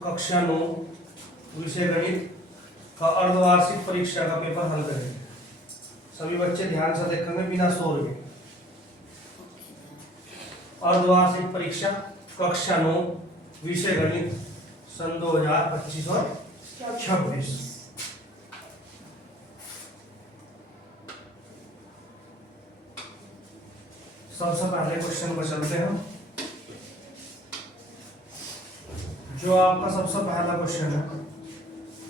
कक्षा 9 विषय गणित का अर्धवार्षिक परीक्षा का पेपर हल करेंगे। सभी बच्चे ध्यान से देखेंगे बिना शोर के। अर्धवार्षिक परीक्षा कक्षा 9 विषय गणित सन 2025 और 26। सबसे पहले क्वेश्चन पर चलते हैं। जो आपका सबसे पहला क्वेश्चन है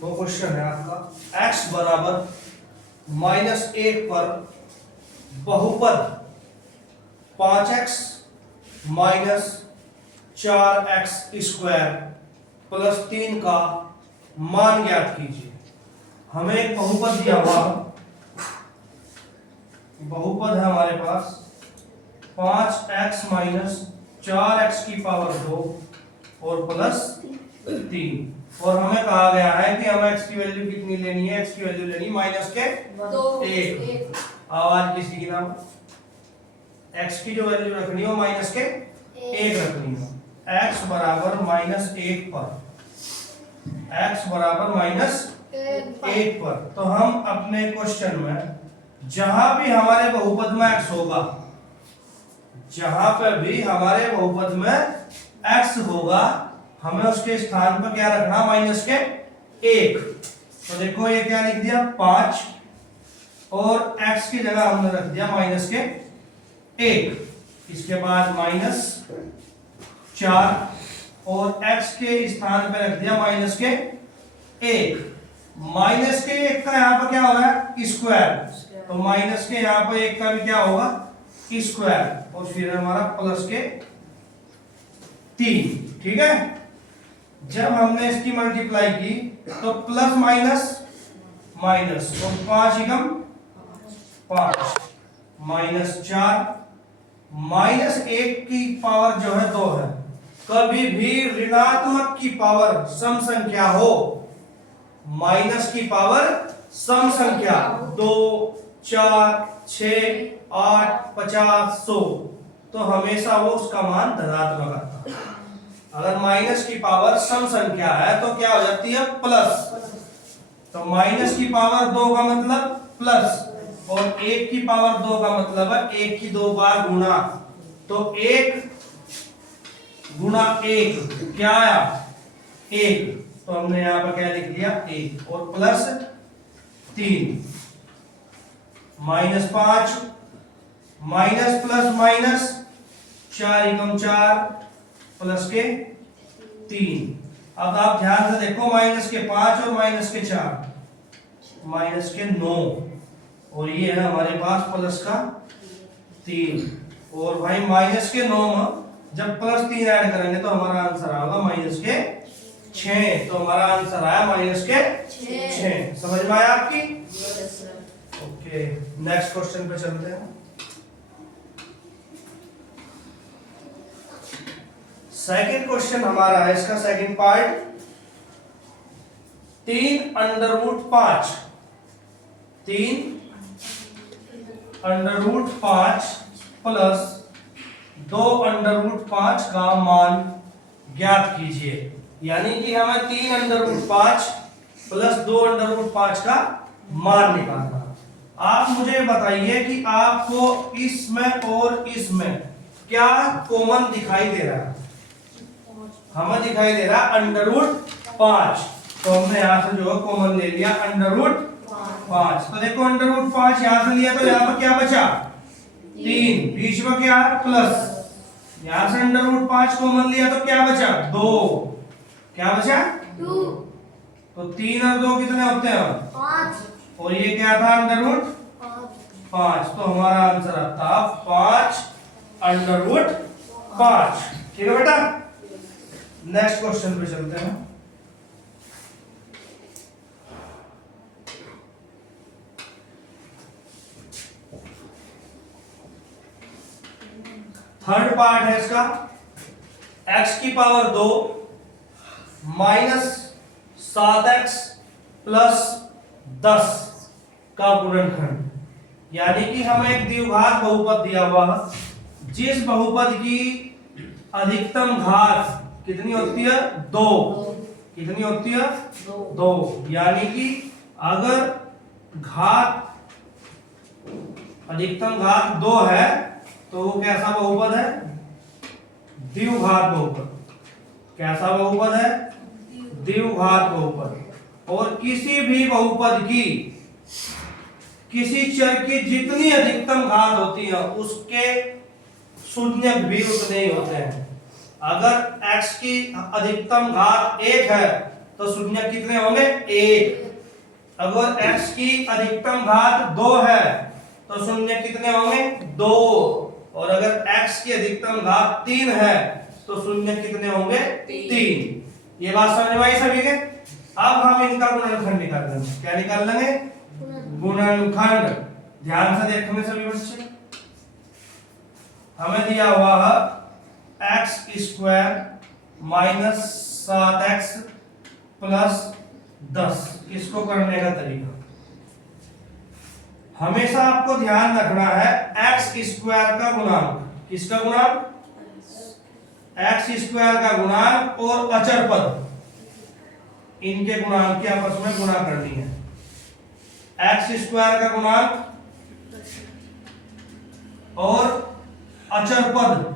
वो क्वेश्चन है आपका x बराबर -1 पर बहुपद 5x minus 4x square plus 3 का मान ज्ञात कीजिए। हमें एक बहुपद दिया हुआ, बहुपद है हमारे पास 5x माइनस 4x की पावर 2 और प्लस 3, और हमें कहा गया है कि हमें x की वैल्यू कितनी लेनी है। x की वैल्यू लेनी माइनस के 1। आवाज किसी की नाम, x की जो वैल्यू रखनी हो माइनस के 1 रखनी हो। x बराबर -1 पर, x बराबर -1 पर, तो हम अपने क्वेश्चन में जहां भी हमारे बहुपद में x होगा, जहां पर भी हमारे बहुपद में x होगा, हमें उसके स्थान पर क्या रखना, माइनस के 1। तो देखो ये क्या लिख दिया 5, और x की जगह हमने रख दिया माइनस के 1। इसके बाद -4 और x के स्थान पर रख दिया माइनस के 1। माइनस के 1 का यहाँ पर क्या होगा, स्क्वायर, तो माइनस के यहाँ पर 1 का भी क्या होगा, स्क्वायर, और फिर हमारा प्लस के 3। ठीक है, जब हमने इसकी मल्टीप्लाई की तो प्लस माइनस माइनस, तो 5 एकम 5, -4 -1 की पावर जो है 2 है। कभी भी ऋणात्मक की पावर सम संख्या हो, माइनस की पावर सम संख्या 2 4 6 8 50 100, तो हमेशा वो उसका मान धनात्मक आता है। अगर माइनस की पावर सम संख्या है तो क्या हो जाती है, प्लस। तो माइनस की पावर 2 का मतलब प्लस, और 1 की पावर 2 का मतलब है 1 की 2 बार गुणा। तो 1 गुणा 1 क्या आया, 1, तो हमने यहां पर क्या लिख दिया 1, और प्लस 3, -5 माइनस प्लस माइनस 4 एकम 4 प्लस के 3। अब आप ध्यान से देखो, माइनस के 5 और माइनस के 4, माइनस के 9, और ये है हमारे पास प्लस का 3। और भाई माइनस के 9 में जब प्लस 3 ऐड करेंगे तो हमारा आंसर आएगा माइनस के 6। तो हमारा आंसर आया माइनस के 6। समझ में आया आपकी? ओके, नेक्स्ट क्वेश्चन पे चलते हैं। सेकंड क्वेश्चन हमारा है, इसका second part, 3 under root 5, 3 under root 5 प्लस 2 अंडर रूट 5 का मान ज्ञात कीजिए। यानी कि हमें 3 अंडर रूट 5 प्लस 2 अंडर रूट 5 का मान निकालना। आप मुझे बताइए कि आपको इसमें और इसमें क्या कॉमन दिखाई दे रहा है। हमें दिखाई दे रहा अंडर रूट 5, तो हमने यहां से जो है कॉमन ले लिया अंडर रूट 5। तो देखो अंडर रूट 5 यहां से लिया तो यहां पर क्या बचा, 3, बीच में क्या है प्लस, यहां से अंडर रूट 5 कॉमन लिया तो क्या बचा 2, क्या बचा 2। तो 3 और 2 कितने होते हैं, 5, और ये क्या था अंडर रूट 5, तो हमारा आंसर आता 5 अंडर रूट 5। ठीक है बेटा, नेक्स्ट क्वेश्चन पे चलते हैं। थर्ड पार्ट है इसका, x की पावर 2 -7x प्लस 10 का गुणनखंड। यानी कि हमें एक द्विघात बहुपद दिया हुआ है, जिस बहुपद की अधिकतम घात कितनी होती है, 2, कितनी होती है? 2। यानी कि अगर घात अधिकतम घात 2 है तो वो कैसा बहुपद है? द्विघात बहुपद। कैसा बहुपद है? द्विघात बहुपद। और किसी भी बहुपद की किसी चर की जितनी अधिकतम घात होती है उसके शून्यक भी उतने ही होते हैं। अगर x की अधिकतम घात 1 है तो शून्यक कितने होंगे? 1। अगर x की अधिकतम घात 2 है तो शून्यक कितने होंगे? 2। और अगर x की अधिकतम घात 3 है तो शून्यक कितने होंगे? 3। ये बात समझ में आई सभी के? अब हम इनका गुणनखंड निकाल लेंगे। क्या निकाल लेंगे? गुणनखंड। ध्यान से देखने सभी बच्चे, हमें दिया हुआ है x square minus 7x plus 10। इसको करने का तरीका हमेशा आपको ध्यान रखना है, एक्स स्क्वायर का गुणांक। किसका गुणांक? एक्स स्क्वायर का गुणांक और अचर पद, इनके गुणांक की आपस में गुणा करनी है। एक्स स्क्वायर का गुणांक और अचर पद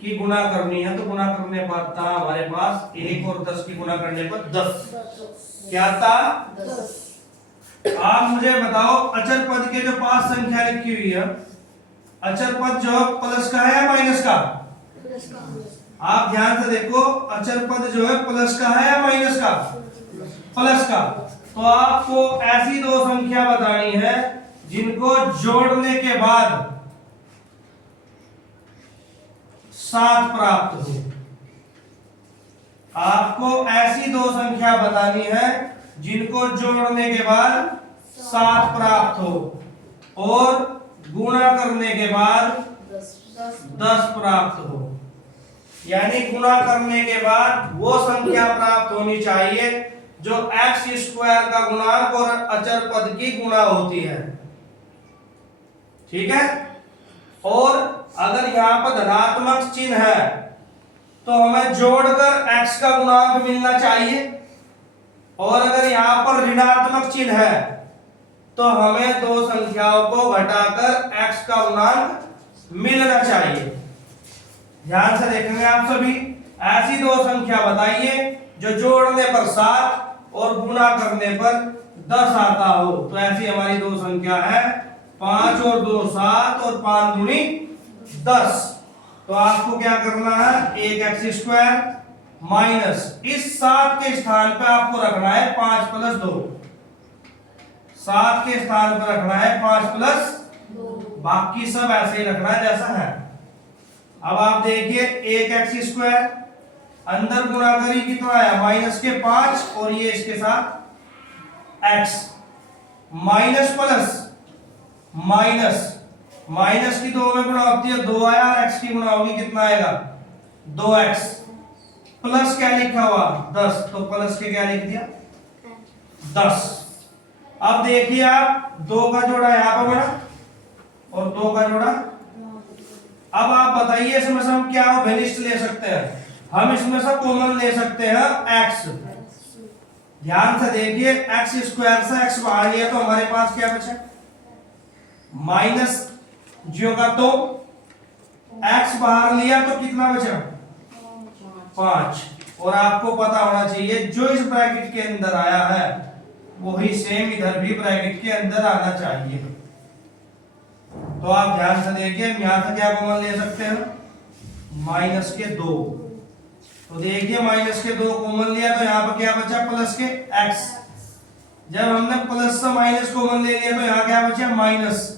की गुणा करनी है। तो गुणा करने पर था हमारे पास 1 और 10 की गुणा करने पर 10। क्या था? 10। आप मुझे बताओ, अचर पद के जो 5 संख्या लिखी हुई है, अचर पद जो प्लस का है या माइनस का? प्लस का। आप ध्यान से देखो, अचर पद जो है प्लस का है या माइनस का? प्लस का। तो आपको ऐसी 2 संख्या बतानी है जिनको जोड़ने के बाद 7 प्राप्त हो। आपको ऐसी 2 संख्या बतानी है जिनको जोड़ने के बाद 7 प्राप्त हो और गुणा करने के बाद 10 प्राप्त हो। यानी गुणा करने के बाद वो संख्या प्राप्त होनी चाहिए जो एक्स स्क्वायर का गुणांक और अचर पद की गुणा होती है। ठीक है? और अगर यहां पर धनात्मक चिन्ह है तो हमें जोड़कर x का गुणांक मिलना चाहिए, और अगर यहां पर ऋणात्मक चिन्ह है तो हमें 2 संख्याओं को घटाकर x का गुणांक मिलना चाहिए। ध्यान से देखेंगे आप सभी, ऐसी 2 संख्या बताइए जो जोड़ने पर 7 और गुणा करने पर 10 आता हो। तो ऐसी हमारी 2 संख्या है, 5 और 2 7 और 5 दूनी 10। तो आपको क्या करना है? 1x स्क्वायर माइनस इस 7 के स्थान पर आपको रखना है 5 प्लस 2। 7 के स्थान पर रखना है 5 प्लस 2, बाकी सब ऐसे ही रखना है जैसा है। अब आप देखिए, 1x स्क्वायर अंदर गुणा करी कितना आया? माइनस के 5 और ये इसके साथ x minus plus minus, minus की 2 में गुणा होती है 2 आया, और x की गुणा होगी कितना आएगा? 2x प्लस क्या लिखा हुआ? 10। तो प्लस के क्या लिख दिया? 10। अब देखिए आप, 2 का जोड़ा यहां पर बना और 2 का जोड़ा। अब आप बताइए इसमें से हम क्या घनिष्ठ ले सकते हैं? हम इसमें से कॉमन ले सकते हैं x। ध्यान से देखिए, एक्स स्क्वायर से x बाहर लिया तो हमारे पास क्या बचा? माइनस जो का, तो x बाहर लिया तो कितना बचा? 5। और आपको पता होना चाहिए जो इस ब्रैकेट के अंदर आया है वही सेम इधर भी ब्रैकेट के अंदर आना चाहिए। तो आप ध्यान से देखिए, यहां से क्या कॉमन ले सकते हैं? माइनस के 2। तो देखिए, माइनस के 2 कॉमन लिया तो यहाँ पर क्या बचा? प्लस के x। जब हमने प्लस से माइनस कॉमन ले लिया तो यहाँ क्या बचा? माइनस।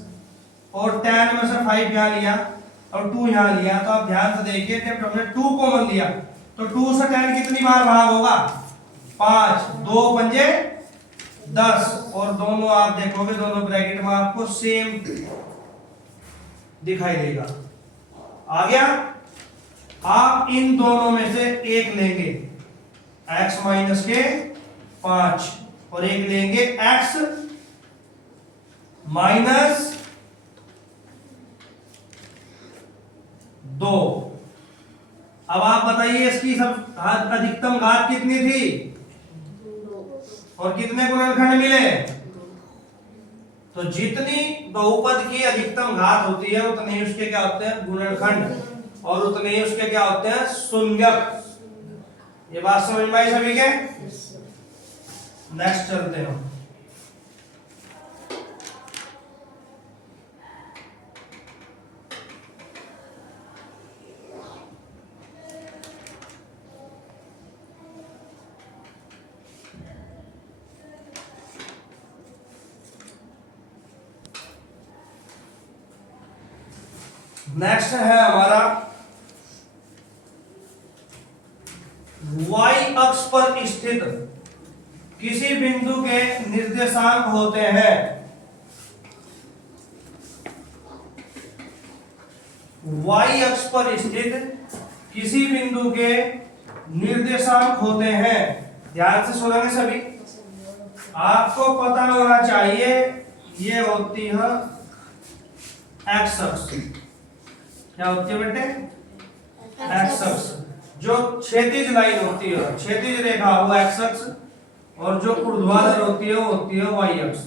और 10 में से 5 यहाँ लिया और 2 यहाँ लिया। तो आप ध्यान से देखिए, जब हमने 2 कॉमन लिया तो 2 से 10 कितनी बार भाग होगा? 5। 2 पंजे 10। और दोनों आप देखोगे, दोनों ब्रैकेट में आपको सेम दिखाई देगा। आ गया? आप इन दोनों में से एक लेंगे, x माइनस के 5, और एक लेंगे x माइनस 2। अब आप बताइए इसकी सब अधिकतम घात कितनी थी और कितने गुणनखंड मिले। तो जितनी बहुपद की अधिकतम घात होती है उतने ही उसके क्या होते हैं गुणनखंड, और उतने ही उसके क्या होते हैं शून्यक। ये बात समझ में आई सभी के। नेक्स्ट चलते हैं। नेक्स्ट है हमारा y अक्ष पर स्थित किसी बिंदु के निर्देशांक होते हैं। y अक्ष पर स्थित किसी बिंदु के निर्देशांक होते हैं। ध्यान से सुनेंगे सभी। आपको पता होना चाहिए ये होती है x अक्ष। क्या होती है बेटे x अक्ष। जो क्षैतिज लाइन होती है, क्षैतिज रेखा वो x अक्ष, और जो ऊर्ध्वाधर होती है वो होती है y अक्ष।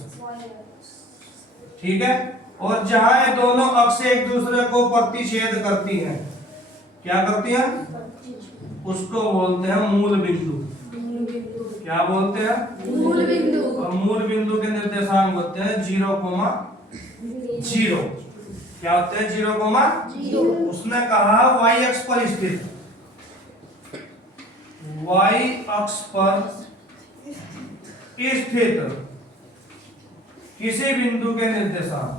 ठीक है। और जहां ये दोनों अक्ष एक दूसरे को प्रतिच्छेद करती हैं, क्या करती हैं, उसको बोलते हैं मूल बिंदु। क्या बोलते हैं मूल बिंदु। और मूल बिंदु के निर्देशांक होते हैं 0,0। क्या होते हैं 0,0। उसने कहा y अक्ष पर स्थित, y अक्ष पर स्थित किसी बिंदु के निर्देशांक।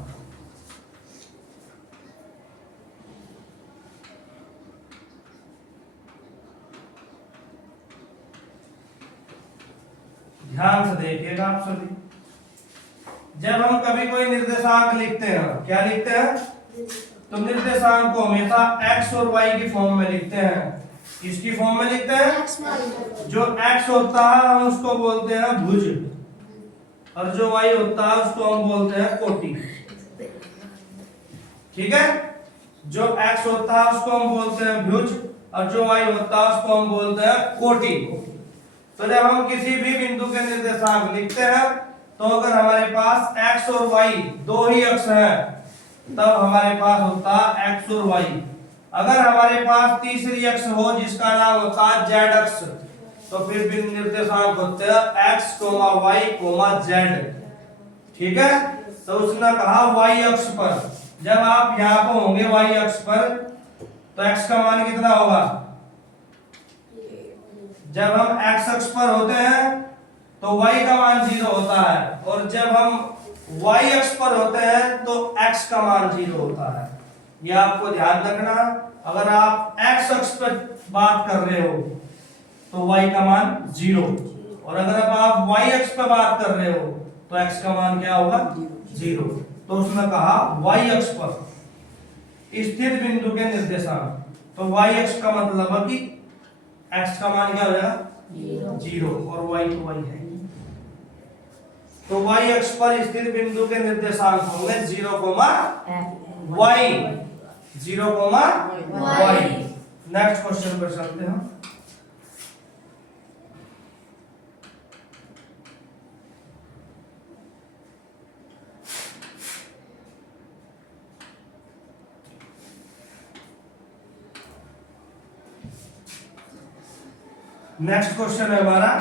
ध्यान से देखिएगा आप सभी। जब हम कभी कोई निर्देशांक लिखते हैं, क्या लिखते हैं, तो निर्देशांक को हमेशा x और y की फॉर्म में लिखते हैं। किसकी फॉर्म में लिखते हैं। जो x होता है हम उसको बोलते हैं भुज, और जो y होता है उसको हम बोलते हैं कोटि। ठीक है। जो x होता है उसको हम बोलते हैं भुज, और जो y होता है उसको हम बोलते हैं कोटि। तो जब हम किसी भी बिंदु के निर्देशांक लिखते हैं, तो अगर हमारे पास x और y दो ही अक्ष हैं, तब हमारे पास होता है x और y। अगर हमारे पास तीसरी अक्ष हो जिसका नाम होता है z अक्ष, तो फिर भी निर्देशांक होते हैं x, y, z। ठीक है। तो उसने कहा y अक्ष पर, जब आप यहाँ पर होंगे y अक्ष पर, तो x का मान कितना होगा। जब हम x अक्ष पर होते हैं तो y का मान 0 होता है, और जब हम y अक्ष पर होते हैं तो x का मान 0 होता है। यह आपको ध्यान रखना। अगर आप x अक्ष पर बात कर रहे हो तो y का मान 0, और अगर आप y अक्ष पर बात कर रहे हो तो x का मान क्या होगा 0। तो उसने कहा y अक्ष पर स्थित बिंदु के निर्देशांक। तो y अक्ष का मतलब है कि x का मान क्या हो जाएगा 0, और y तो y है। तो y अक्ष पर स्थित बिंदु के निर्देशांक होंगे 0,y। नेक्स्ट क्वेश्चन पर चलते हैं। नेक्स्ट क्वेश्चन है हमारा,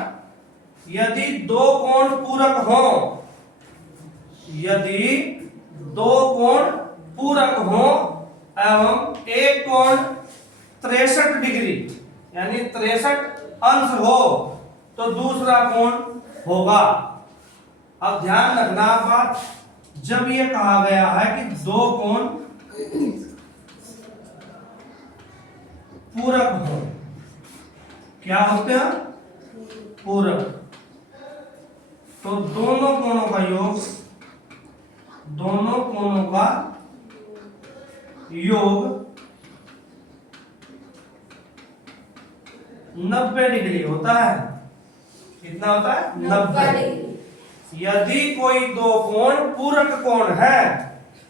यदि दो कोण पूरक हो, यदि दो कोण पूरक हो एवं एक कोण 63 डिग्री यानी 63 अंश हो, तो दूसरा कोण होगा। अब ध्यान रखना बात, जब ये कहा गया है कि दो कोण पूरक हो, क्या होते हैं पूरक, तो दोनों कोणों का योग, दोनों कोणों का योग 90 डिग्री होता है। कितना होता है 90 डिग्री। यदि कोई दो कोण पूरक कोण है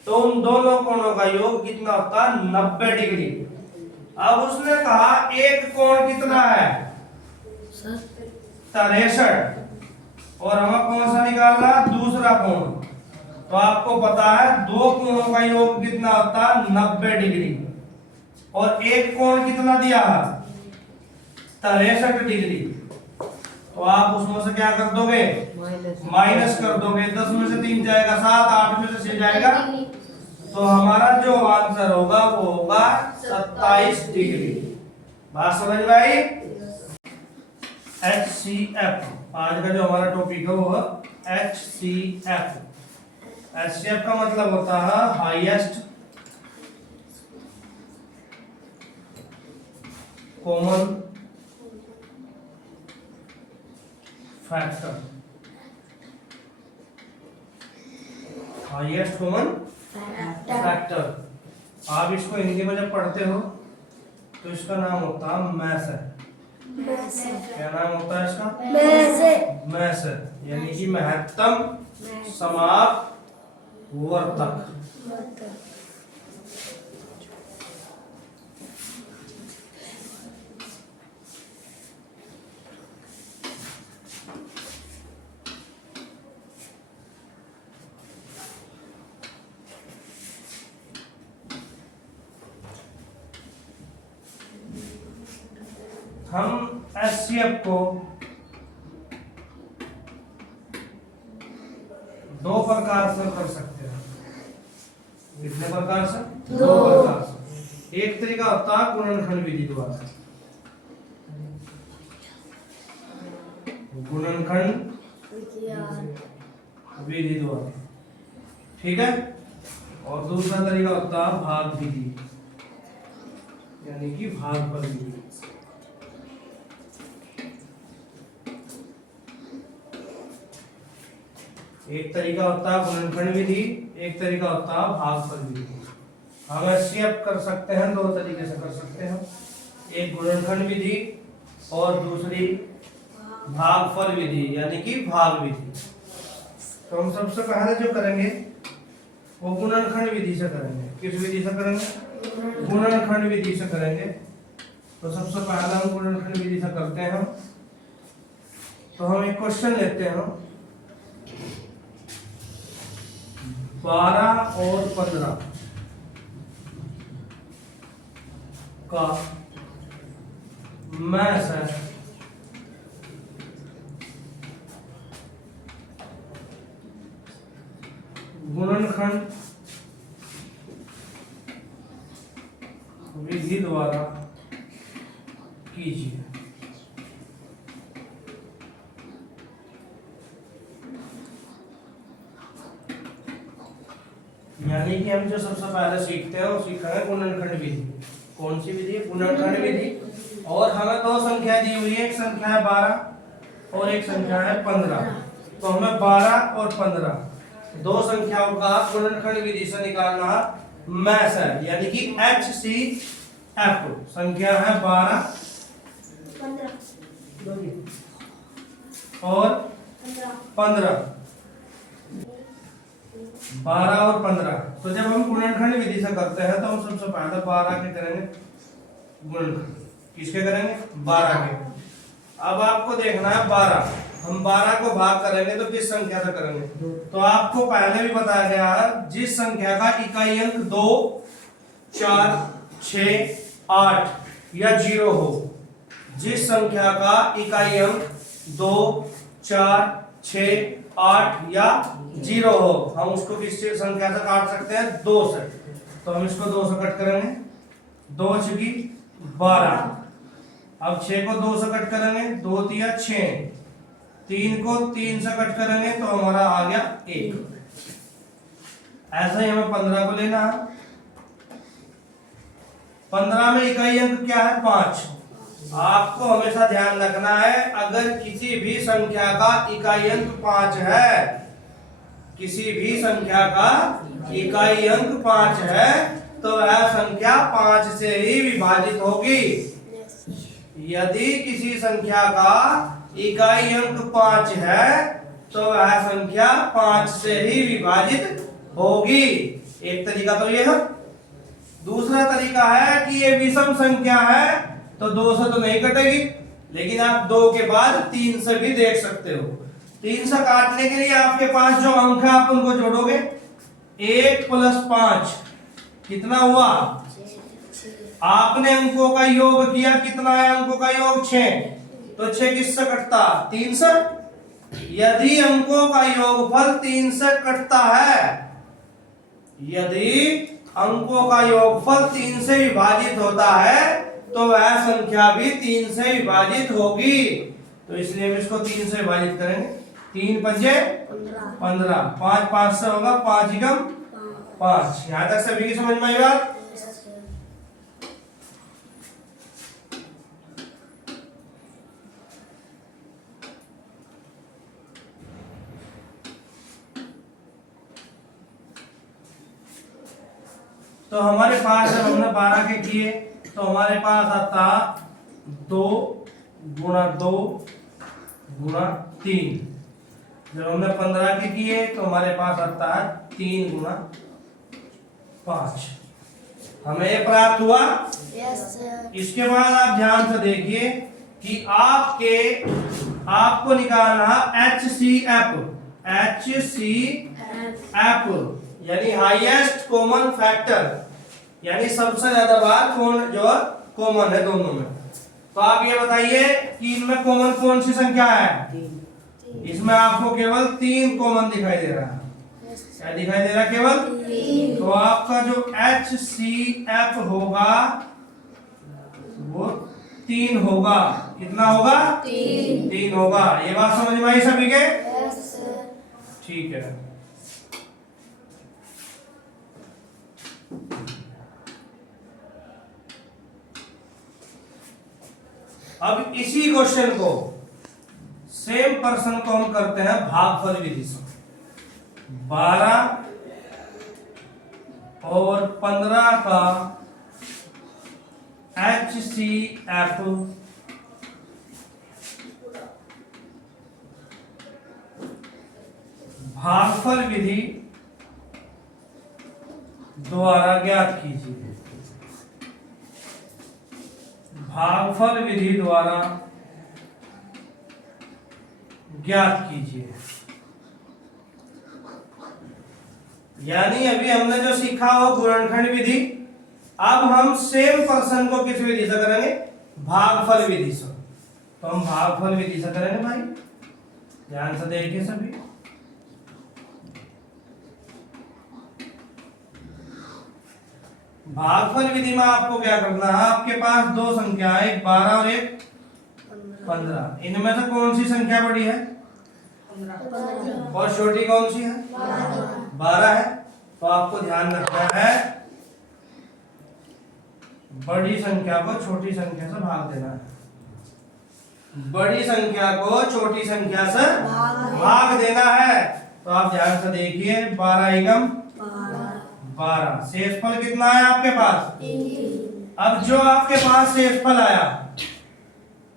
तो उन दोनों कोणों का योग कितना होता है 90 डिग्री। अब उसने कहा एक कोण कितना है 63, और हमें कौन सा निकालना, दूसरा कोण। तो आपको पता है दो कोणों का योग कितना होता है 90 डिग्री, और एक कोण कितना दिया है 63 डिग्री। तो आप उसमें से क्या कर दोगे, माइनस कर दोगे। 10 में से 3 जाएगा 7, 8 में से 6 जाएगा, तो हमारा जो आंसर होगा वो होगा 27 डिग्री। बात समझ में आई? HCF आज का जो हमारा टॉपिक है वो है HCF। HCF का मतलब होता है highest common factor. Highest common factor. आप इसको हिंदी में जब पढ़ते हो तो इसका नाम होता है मैथ है। क्या नाम होता है इसका? मैथ है, यानी कि महत्तम समापवर्तक। हम HCF को दो प्रकार से कर सकते हैं। कितने प्रकार से? दो प्रकार से। एक तरीका होता है गुणनखंड विधि द्वारा। गुणनखंड विधि द्वारा, ठीक है। और दूसरा तरीका होता है भाग विधि, यानी कि भागफल विधि। एक तरीका होता है गुणनखंड विधि, एक तरीका होता है भागफल विधि। हम HCF कर सकते हैं दो तरीके से कर सकते हैं, एक गुणनखंड विधि और दूसरी भागफल विधि, यानी कि भाग विधि। तो हम सबसे पहले जो करेंगे वो गुणनखंड विधि से करेंगे। किस विधि से करेंगे? गुणनखंड विधि से करेंगे। तो सबसे पहले हम गुणनखंड विधि से करते हैं। तो हम एक क्वेश्चन लेते हैं, 12 और 15 का मैथ है गुणनखंड विधि द्वारा कीजिए। यानी कि हम जो सबसे पहले सीखते हैं वो सीखा है गुणनखंड विधि। कौन सी विधि? गुणनखंड विधि। और हमें दो संख्या दी हुई है, एक संख्या है 12 और एक संख्या है 15। तो हमें 12 और 15 दो संख्याओं का गुणनखंड विधि से निकालना मैथ है, यानी कि HCF। संख्या है 12 और 15, 12 और 15। तो जब हम गुणनखंड विधि से करते हैं तो हम सबसे पहले 12 के करेंगे गुणनखंड। किसके करेंगे? 12 के। अब आपको देखना है 12, हम 12 को भाग करेंगे तो किस संख्या से करेंगे? तो आपको पहले भी बताया गया है, जिस संख्या का इकाई अंक 2, 4, 6, 8 या 0 हो, जिस संख्या का इकाई अंक 2, 4, 6, 8 या 0 हो, हम उसको किस संख्या से काट सकते हैं? 2 से। तो हम इसको 2 से कट करेंगे, 2 छुकी 12। अब 6 को 2 से कट करेंगे, 2 तिया 6। 3 को 3 से कट करेंगे तो हमारा आ गया 1। ऐसा ही हमें 15 को लेना है। 15 में इकाई अंक क्या है? 5। आपको हमेशा ध्यान रखना है, अगर किसी भी संख्या का इकाई अंक 5 है, किसी भी संख्या का इकाई अंक 5 है, तो वह संख्या 5 से ही विभाजित होगी। यदि किसी संख्या का इकाई अंक 5 है तो वह संख्या 5 से ही विभाजित होगी। एक तरीका तो यह है। दूसरा तरीका है कि ये विषम संख्या है तो 2 से तो नहीं कटेगी, लेकिन आप 2 के बाद 3 से भी देख सकते हो। 3 से काटने के लिए आपके पास जो अंक है आप उनको जोड़ोगे। 1 + 5 कितना हुआ? आपने अंकों का योग किया, कितना है अंकों का योग? 6। तो 6 किससे कटता? 3 से। यदि अंकों का योगफल 3 से कटता है, यदि अंकों का योगफल 3 से विभाजित होता है तो वह संख्या भी 3 से विभाजित होगी। तो इसलिए हम इसको 3 से विभाजित करेंगे। 3 × 5 = 15, 5 5 से होगा 5 × 5। यहां तक सभी की समझ में आई बात? तो हमारे पास जब हमने 12 के किए तो हमारे पास आता 2 × 2 × 3। जब हमने 15 के किए तो हमारे पास आता है 3 × 5। हमें ये प्राप्त हुआ। इसके बाद आप ध्यान से देखिए कि आपको निकालना HCF यानी हाईएस्ट कॉमन फैक्टर, यानी सबसे ज्यादा बार कौन जो कॉमन है दोनों में। तो आप ये बताइए कि इनमें कॉमन कौन सी संख्या है? इसमें आपको केवल 3 कॉमन दिखाई दे रहा है। क्या दिखाई दे रहा है? केवल 3। तो आपका जो HCF होगा वो 3 होगा। कितना होगा? 3 होगा। ये बात समझ में आई सभी के? ठीक है। अब इसी क्वेश्चन को सेम पर्सन को हम करते हैं भागफल विधि से। 12 और 15 का HCF भागफल विधि द्वारा ज्ञात कीजिए। भागफल विधि द्वारा ज्ञात कीजिए। यानी अभी हमने जो सीखा वो गुणनखंड विधि, अब हम सेम पर्सन को किस विधि से करेंगे? भागफल विधि से। तो हम भागफल विधि से करेंगे भाई, ध्यान से देखिए सभी। भागफल विधि में आपको क्या करना है? आपके पास 2 संख्या है, एक 12 और एक 15। इनमें से कौन सी संख्या बड़ी है? 15। और छोटी कौन सी है? 12 है। तो आपको ध्यान रखना है बड़ी संख्या को छोटी संख्या से भाग देना है। बड़ी संख्या को छोटी संख्या से भाग देना है। तो आप ध्यान से देखिए, 12 एकम 12। शेषफल कितना है आपके पास? 3। अब जो आपके पास शेषफल आया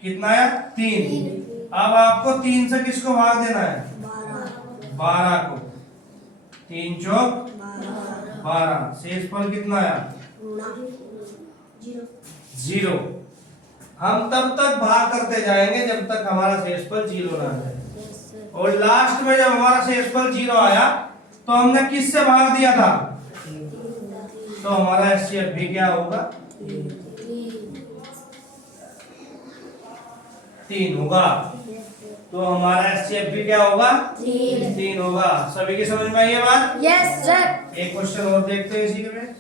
कितना आया? 3। अब आपको 3 से किसको भाग देना है? 12 को। 3 चौक 12। शेषफल कितना आया? 0। हम तब तक भाग करते जाएंगे जब तक हमारा शेषफल 0 ना आ जाए। और लास्ट में जब हमारा शेषफल 0 आया तो हमने किससे भाग दिया था? तो हमारा HCF भी क्या होगा? 3 होगा। तो हमारा HCF भी क्या होगा? 3 होगा। सभी की समझ में आई ये बात? Yes sir. एक क्वेश्चन और देखते हैं इसी के में।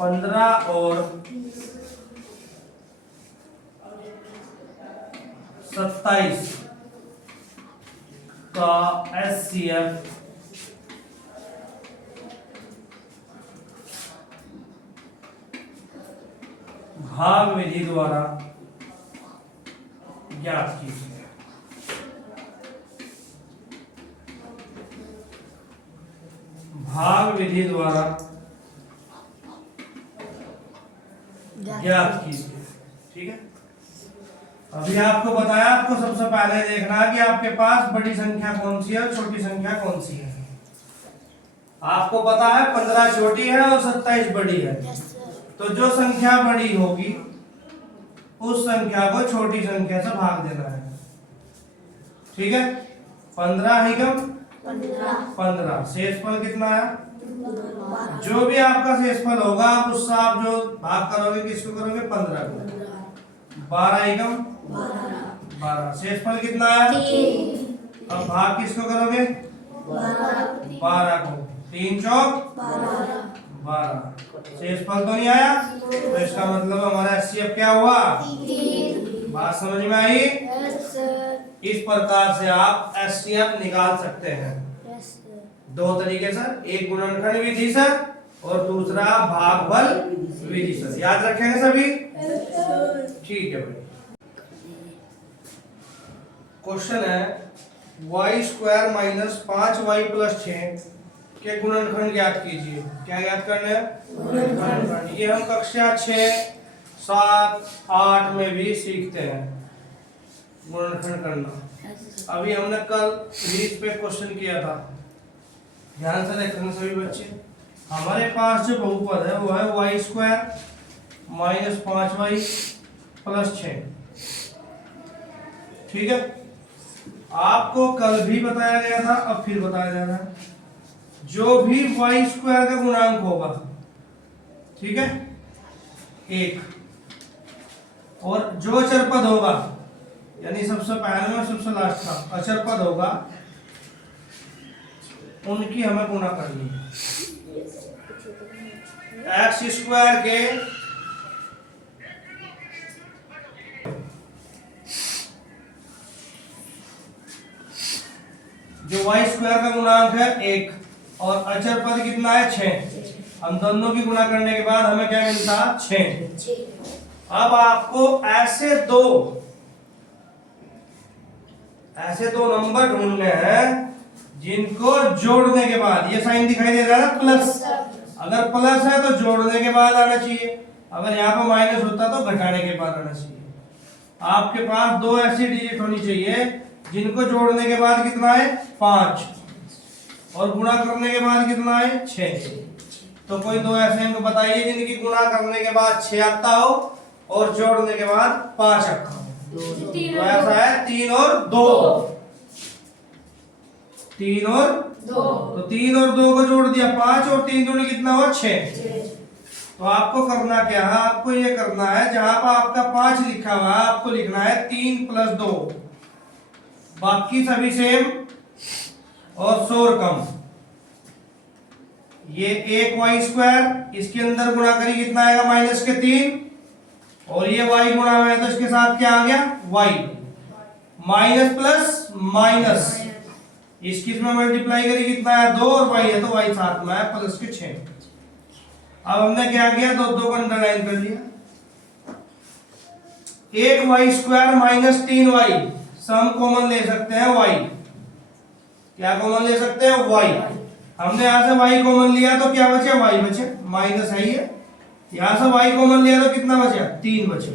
पंद्रह और 27 का HCF भाग विधि द्वारा ज्ञात कीजिए। भाग विधि द्वारा ज्ञात कीजिए। ठीक है। अभी आपको बताया, आपको सबसे पहले देखना है कि आपके पास बड़ी संख्या कौन सी है और छोटी संख्या कौन सी है। आपको पता है 15 छोटी है और 27 बड़ी है। तो जो संख्या बड़ी होगी उस संख्या को छोटी संख्या से भाग देना है। ठीक है, 15 ही कम 15, शेषफल कितना है? जो भी आपका शेषफल होगा आप उससे आप जो भाग करोगे किसको करोगे? 15 को। 12 ही कम 12, शेषफल कितना है? अब भाग किसको करोगे? 12 को। 3 चौक 12, शेषफल तो नहीं आया, तो इसका मतलब हमारा एचसीएफ क्या हुआ? 3। बात समझ में आई? इस प्रकार से आप एचसीएफ निकाल सकते हैं। दो तरीके से, एक गुणनखंड विधि से और दूसरा भागफल विधि से। याद रखेंगे सभी? ठीक है भाई। क्वेश्चन है y² माइनस 5y प्लस 6 के गुणनखंड ज्ञात कीजिए। क्या ज्ञात करना है? गुणनखंड। ये हम कक्षा 6, 7, 8 में भी सीखते हैं गुणनखंड करना। अभी हमने कल इस पे क्वेश्चन किया था, ध्यान से देखेंगे सभी बच्चे। हमारे पास जो बहुपद है वो है y² माइनस 5y प्लस 6। ठीक है, आपको कल भी बताया गया था, अब फिर बताया जा रहा है। जो भी y² का गुणांक होगा, ठीक है, 1, और जो अचर पद होगा, यानी सबसे पहले में सबसे लास्ट का अचर पद होगा, उनकी हमें गुणा करनी है। x² के जो y² का गुणांक है 1 और अचर पद कितना है? 6। हम दोनों की गुणा करने के बाद हमें क्या मिलता? 6। अब आपको ऐसे दो नंबर ढूंढने हैं जिनको जोड़ने के बाद, ये साइन दिखाई दे रहा है ना प्लस, अगर प्लस है तो जोड़ने के बाद आना चाहिए, अगर यहाँ पर माइनस होता तो घटाने के बाद आना चाहिए। आपके पास दो ऐसी डिजिट होनी चाहिए जिनको जोड़ने के बाद कितना है? 5, और गुणा करने के बाद कितना है? 6। तो कोई दो ऐसे अंक बताइए जिनकी गुणा करने के बाद 6 आता हो और जोड़ने के बाद 5 आता हो। तो ऐसा है 3 और 2। 3 और 2, तो 3 और 2 को जोड़ दिया 5, और 3 दूनी कितना हुआ? 6। तो आपको करना क्या है? आपको ये करना है, जहां पर आपका 5 लिखा हुआ है आपको लिखना है 3 + 2, बाकी सभी सेम और 100 कम। ये 1 y², इसके अंदर गुणा करिए कितना आएगा? -3, और ये y गुणा है तो इसके साथ क्या आ गया? y, माइनस प्लस माइनस, इसकी इसमें मल्टीप्लाई करिए कितना है? 2, और y है तो y साथ में है प्लस के 6। अब हमने क्या किया? दो को अंडरलाइन कर लिया। 1 y² - 3y, सम कॉमन ले सकते हैं y। क्या कॉमन ले सकते हैं? y। हमने यहां से y कॉमन लिया तो क्या बचे? y बचे, माइनस है ये। यहां से y कॉमन लिया तो कितना बचा? 3 बचे।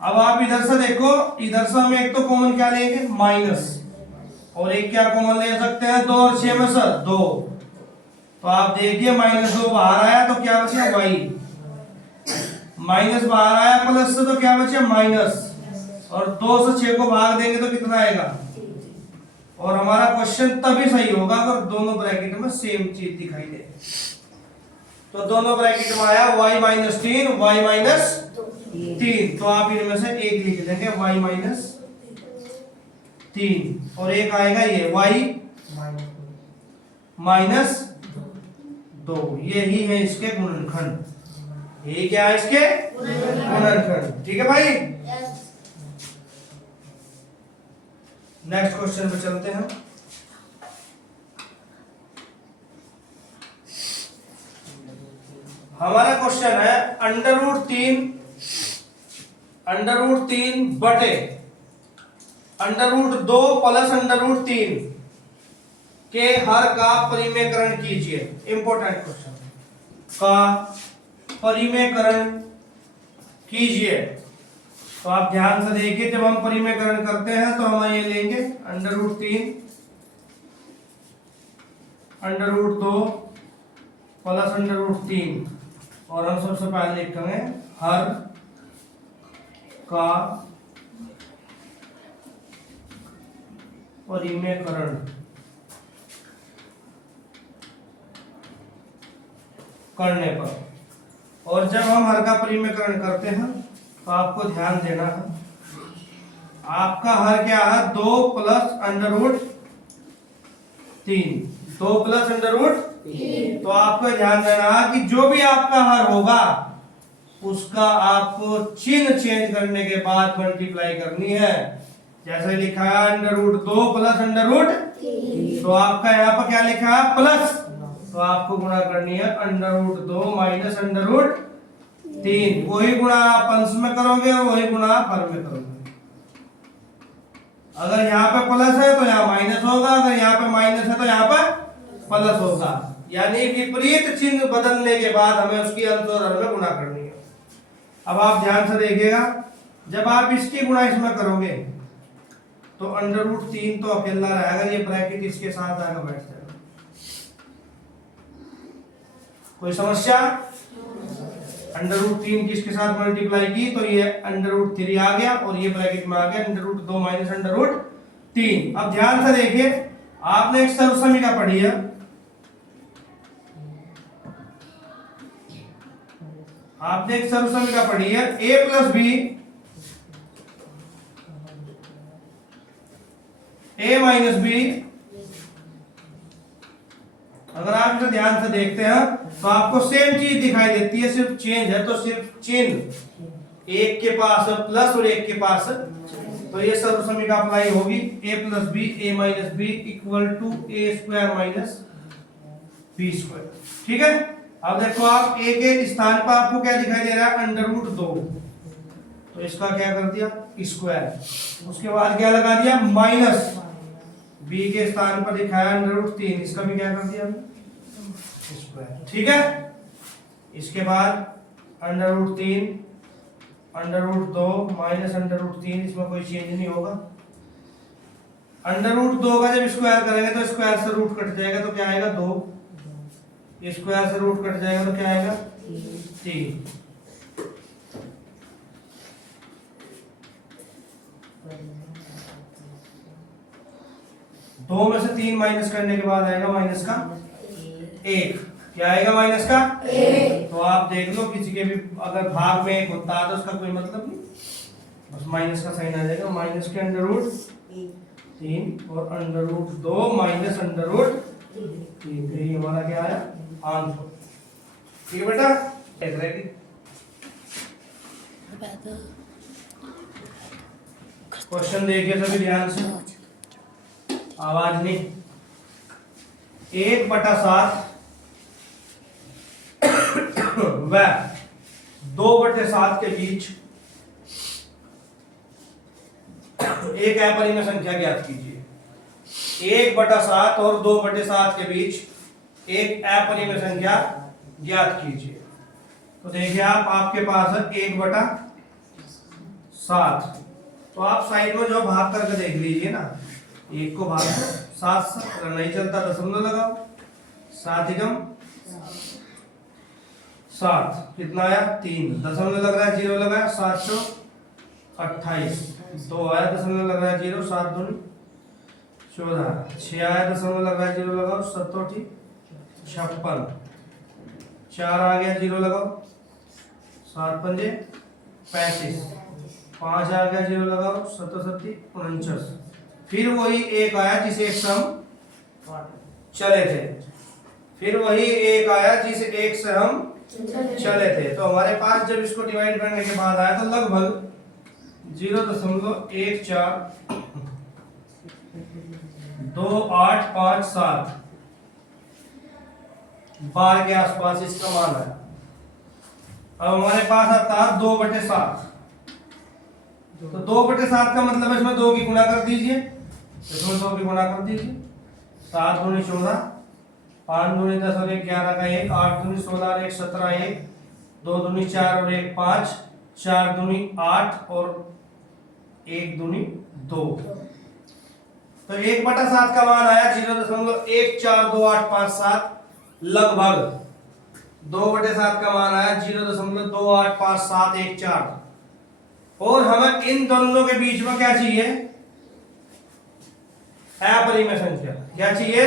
अब आप इधर से देखो, इधर से हम एक तो कॉमन क्या लेंगे? माइनस, और एक क्या कॉमन ले सकते हैं? 2 और 6 में से 2। तो आप देखिए -2 बाहर आया तो क्या बचा? y, माइनस बाहर आया प्लस से तो क्या बचा? माइनस, और 2 से 6 को भाग देंगे तो कितना आएगा? और हमारा क्वेश्चन तभी सही होगा अगर दोनों ब्रैकेट में सेम चीज दिखाई दे। तो दोनों ब्रैकेट में आया y - 3, y - 3, तो आप इनमें से एक लिख देंगे y - 3, और एक आएगा ये y - 2। यही है इसके गुणनखंड। यही क्या है इसके? गुणनखंड। ठीक है भाई, नेक्स्ट क्वेश्चन पे चलते हैं। हमारा क्वेश्चन है √3 बटे √2 प्लस √3 के हर का परिमेयकरण कीजिए। इंपॉर्टेंट क्वेश्चन का परिमेयकरण कीजिए। तो आप ध्यान से देखिए, जब हम परिमेयकरण करते हैं तो हम ये लेंगे √3 √2 प्लस √3 और हम सबसे पहले लिखेंगे हर का परिमेयकरण करने पर। और जब हम हर का परिमेयकरण करते हैं तो आपको ध्यान देना है, आपका हर क्या है 2 प्लस √3, 2 प्लस √3। तो आपको ध्यान देना है कि जो भी आपका हर होगा उसका आपको चिन्ह चेंज करने के बाद मल्टीप्लाई करनी है। जैसे लिखा है √2 प्लस √3, तो आपका यहाँ पर क्या लिखा है प्लस, तो आपको गुणा करनी है √2 माइनस √3। वही गुणा आप अंश में करोगे और वही गुणा आप हर में करोगे। अगर यहाँ पे प्लस है तो यहाँ माइनस होगा, अगर यहाँ पे माइनस है तो यहाँ पे प्लस होगा। यानी विपरीत चिन्ह बदलने के बाद हमें उसकी अंश और हर में गुणा करनी है। अब आप ध्यान से देखिएगा, जब आप इसकी गुणा इसमें करोगे तो √3 तो अकेला रहेगा, ये ब्रैकेट इसके साथ आएगा, बैठ जाएगा। कोई समस्या? √3 किसके साथ मल्टीप्लाई की तो ये √3 आ गया और ये ब्रैकेट में आ गया √2 माइनस √3। अब ध्यान से देखिए, आपने एक सर्वसमीका पढ़ी है, आपने एक सर्वसमीका पढ़ी है a plus B a minus B. अगर आप इसे ध्यान से देखते हैं तो आपको सेम चीज दिखाई देती है, सिर्फ चेंज है तो सिर्फ चिन्ह, एक के पास प्लस और एक के पास, तो ये सर्वसमीका अप्लाई होगी a plus B a minus B equal to a² minus b²। ठीक है, अब देखो आप a के स्थान पर आपको क्या दिखाई दे रहा है √2, तो इसका क्या कर दिया स्क्वायर, उसके बाद क्या लगा दिया माइनस, b के स्थान पर दिखाया √3, इसका भी क्या कर दिया स्क्वायर। ठीक है, इसके बाद √3 √2 माइनस √3, इसमें कोई चेंज नहीं होगा। √2 का जब स्क्वायर करेंगे तो स्क्वायर से रूट कट जाएगा तो क्या आएगा 2, स्क्वायर से रूट कट जाएगा तो क्या आएगा 3। दो में से 3 माइनस करने के बाद आएगा माइनस का 1। क्या आएगा माइनस का 1। तो आप देख लो, किसी के भी अगर भाग में 1 होता है तो उसका कोई मतलब नहीं, बस माइनस का साइन आ जाएगा, माइनस के √3 और √2 माइनस √3, यही हमारा क्या आया आंसर। ठीक है बेटा, क्वेश्चन देखिए सभी ध्यान से, आवाज नहीं। 1/7 व 2/7 के बीच एक अपरिमेय संख्या ज्ञात कीजिए। 1/7 और 2/7 के बीच एक अपरिमेय संख्या ज्ञात कीजिए। तो देखिए आपके पास है 1/7, तो आप साइड में जो भाग करके देख लीजिए ना, 1 को भाग 7 से नहीं चलता, दशमलव लगाओ, 7 एकम 7, कितना आया 3, दशमलव लग रहा है 0 लगाया, 7 चौक 28, 2 आया दशमलव लग रहा है 0, 7 दूनी 14, 6 आया दशमलव लग रहा है 0 लगाओ, 7 56, 4 आ गया 0 लगाओ, 7 पंजे 35, 5 आ गया 0 लगाओ, 7 7 49, फिर वही 1 आया जिसे एक से हम चले थे, फिर वही 1 आया जिसे 1 से हम चले थे। तो हमारे पास जब इसको डिवाइड करने के बाद आया तो लगभग 0.142857 बार के आसपास इसका मान है। अब हमारे पास आता है 2/7, तो 2/7 का मतलब है इसमें 2 की गुणा कर दीजिए, इसमें 2 की गुणा कर दीजिए, 7 दूनी 14, 5 दूनी 10 और 1 11 का 1, 8 दूनी 16 और 1 17, 1 2 दूनी 4 और 1 5, 4 दूनी 8 और 1 दूनी 2। तो 1/7 का मान आया 0.142857 लगभग। 2/7 का मान आया 0.285714। और हमें इन दोनों के बीच में क्या चाहिए? अपरिमेय संख्या। क्या चाहिए?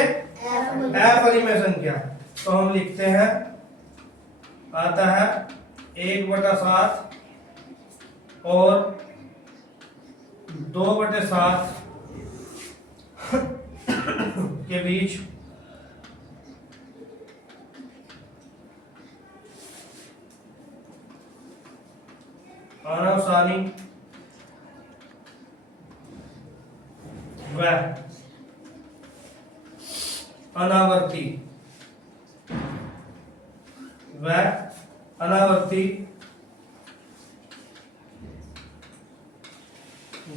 अपरिमेय संख्या। तो हम लिखते हैं, आता है 1/7 और 2/7 के बीच अनावसानी व अनावर्ती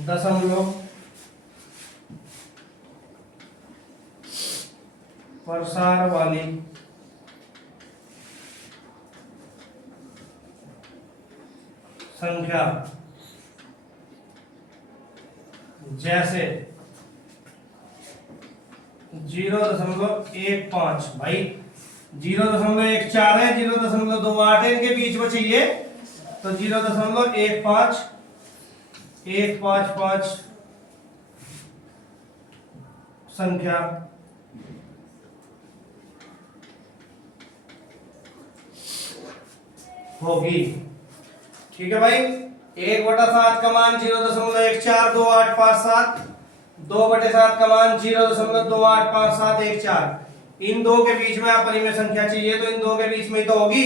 दशमलव प्रसार वाली संख्या जैसे 0.15, भाई 0.14 है, 0.28 है, इनके बीच में चाहिए। तो 0.155 संख्या होगी। ठीक है भाई। 1/7 का मान 0.142857, 2/7 का मान 0.285714। इन दो के बीच में अपरिमेय संख्या चाहिए, तो इन दो के बीच में तो होगी।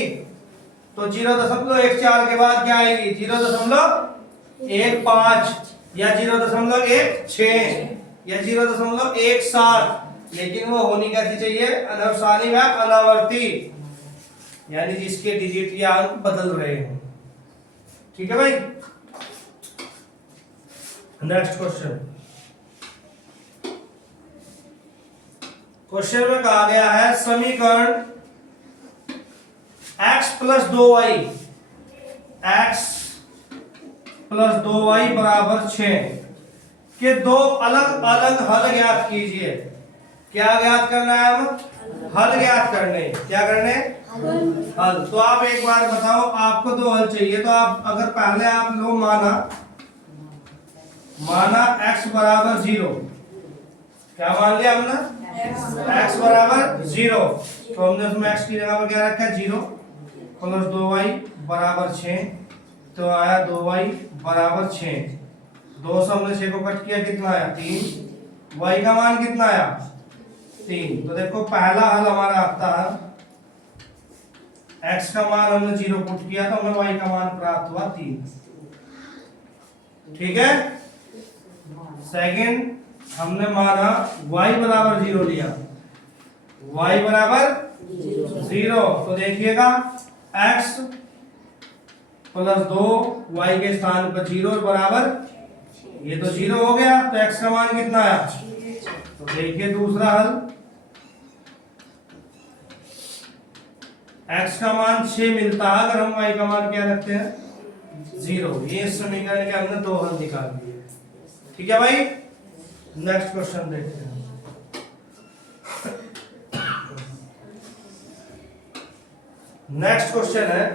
तो 0.14 के बाद क्या आएगी? 0.15 या 0.16 या 0.17। लेकिन वो होनी कैसी चाहिए? अनावसानी व अनावर्ती, यानी जिसके डिजिट या अंक बदल रहे हो। ठीक है भाई। नेक्स्ट क्वेश्चन में कहा गया है समीकरण x + 2y बराबर 6 के दो अलग अलग हल ज्ञात कीजिए। क्या ज्ञात करना है? हम हल ज्ञात करने। क्या करने? हल। तो आप एक बार बताओ, आपको दो हल चाहिए, तो आप अगर पहले आप लो माना x बराबर 0। क्या मान लिया हमने? x बराबर 0। तो हमने उसमें x की जगह पर क्या रखा है? 0 + 2y बराबर 6। तो आया 2y बराबर 6। 2 से हमने 6 को कट किया, कितना आया? 3। y का मान कितना आया? 3। तो देखो पहला हल हमारा आता है, x का मान हमने 0 पुट किया तो हमें y का मान प्राप्त हुआ 3। ठीक है। सेकंड हमने माना y बराबर 0 लिया, y बराबर 0। तो देखिएगा x + 2 y के स्थान पर 0 बराबर, ये तो 0 हो गया। तो x का मान कितना आया? तो देखिए दूसरा हल, x का मान 6 मिलता है अगर हम y का मान क्या रखते हैं? 0। ये समीकरण के हमने दो हल निकाल दिए। ठीक है भाई। नेक्स्ट क्वेश्चन देखते हैं। नेक्स्ट क्वेश्चन है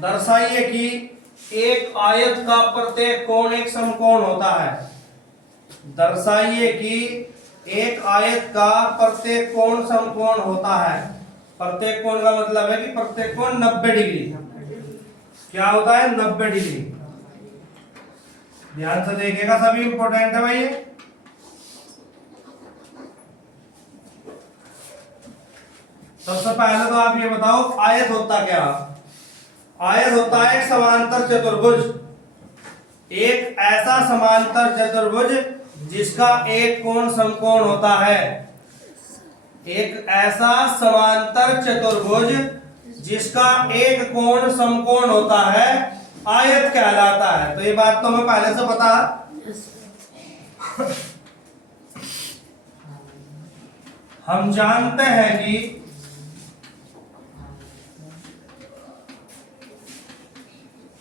दर्शाइए कि एक आयत का प्रत्येक कोण एक समकोण होता है। दर्शाइए कि एक आयत का प्रत्येक कोण समकोण होता है। प्रत्येक कोण का मतलब है कि प्रत्येक कोण 90 डिग्री। क्या होता है? 90 डिग्री। ध्यान से देखिएगा, सभी इंपॉर्टेंट है भाई। सबसे पहले तो आप ये बताओ आयत होता क्या? आयत होता है एक समांतर चतुर्भुज, एक ऐसा समांतर चतुर्भुज जिसका एक कोण समकोण होता है। एक ऐसा समांतर चतुर्भुज जिसका एक कोण समकोण होता है आयत कहलाता है। तो ये बात तो हमें पहले से पता है। हम जानते हैं कि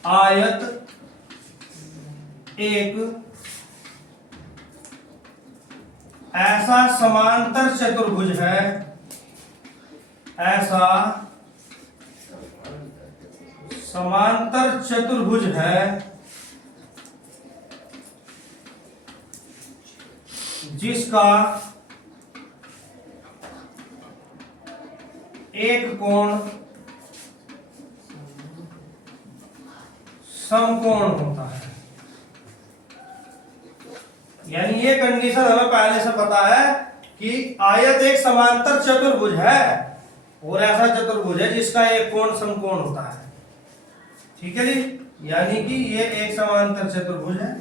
आयत एक ऐसा समांतर चतुर्भुज है, ऐसा समांतर चतुर्भुज है जिसका एक कोण समकोण होता है। यानी ये कंडीशन हमें पहले से पता है कि आयत एक समांतर चतुर्भुज है और ऐसा चतुर्भुज है जिसका एक कोण समकोण होता है। ठीक है जी, यानी कि ये एक समांतर चतुर्भुज है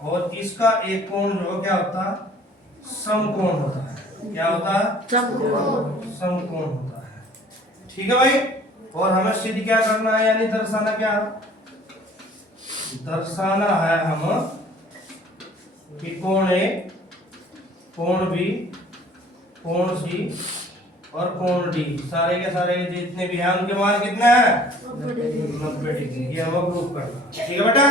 और इसका एक कोण जो क्या होता है, समकोण होता है। क्या होता है? समकोण होता है। ठीक है भाई, और हमें सिद्ध क्या करना है, यानी दर्शाना क्या दर्शाना है हम कि कोण ए, कोण बी, कोण सी और कोण डी, सारे के सारे जितने भी हैं उनके मान कितने हैं? 90 डिग्री। ये हमें प्रूफ करना। ठीक है बेटा,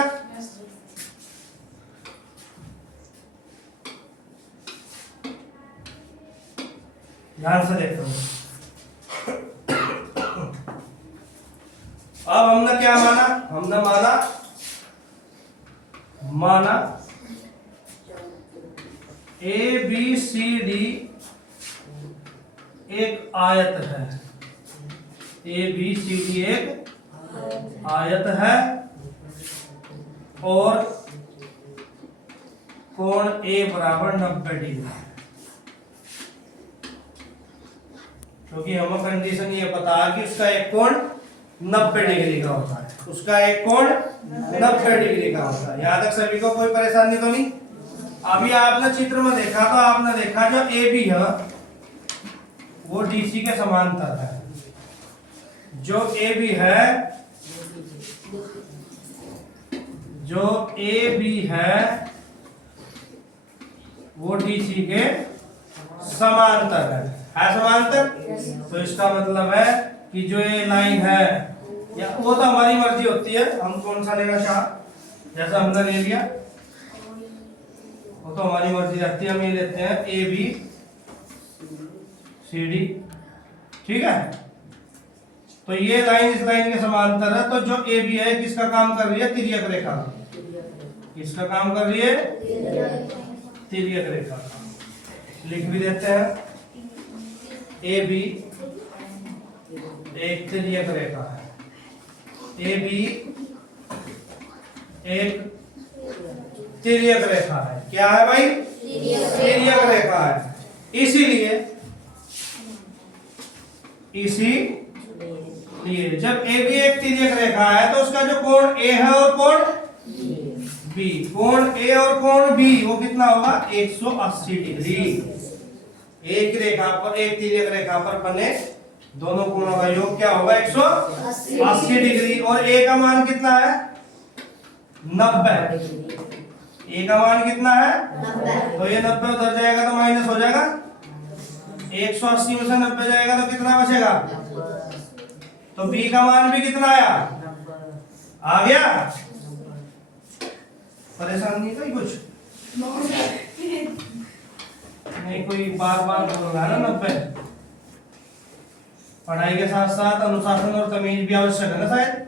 ध्यान से देखो। अब हमने क्या माना? हमने माना ए बी सी डी एक आयत है। ए बी सी डी एक आयत है और कोण ए बराबर 90 डिग्री है। क्योंकि हमें कंडीशन ये पता है कि उसका एक कोण 90 डिग्री का होता है, उसका एक कोण 90 डिग्री का होता है। यहाँ तक सभी को कोई परेशानी तो नहीं? अभी आपने चित्र में देखा तो आपने देखा जो ए बी है वो डीसी के समांतर है। जो ए बी है, जो ए बी है वो डीसी के समांतर है समांतर। तो इसका मतलब है कि जो ये लाइन है, या वो तो हमारी मर्जी होती है हम कौन सा लेना चाह, जैसा हमने ले लिया वो तो हमारी मर्जी रहती है। हम ये लेते हैं ए बी सी डी। ठीक है, तो ये लाइन इस लाइन के समांतर है। तो जो ए बी है किसका काम कर रही है? तिर्यक रेखा। किसका काम कर रही है? तिर्यक रेखा। लिख भी देते हैं, ए बी एक तिर्यक रेखा है। ए बी एक तिर्यक रेखा है। क्या है भाई? तिर्यक रेखा है। इसीलिए जब ए बी एक तिर्यक रेखा है तो उसका जो कोण ए है और कोण बी, कोण ए और कोण बी वो कितना होगा? 180 डिग्री। एक रेखा पर, एक तिर्यक रेखा पर बने दोनों कोणों का योग क्या होगा? 180 डिग्री। और ए का मान कितना है? 90। ए का मान कितना है? 90। तो ये 90 उधर जाएगा तो माइनस हो जाएगा। 180 में से 90 जाएगा तो कितना बचेगा? तो बी का मान भी कितना आया? आ गया। परेशान नहीं कोई कुछ? नहीं कोई बार बार बोलना है ना 90। पढ़ाई के साथ साथ अनुशासन और तमीज भी आवश्यक है ना शायद।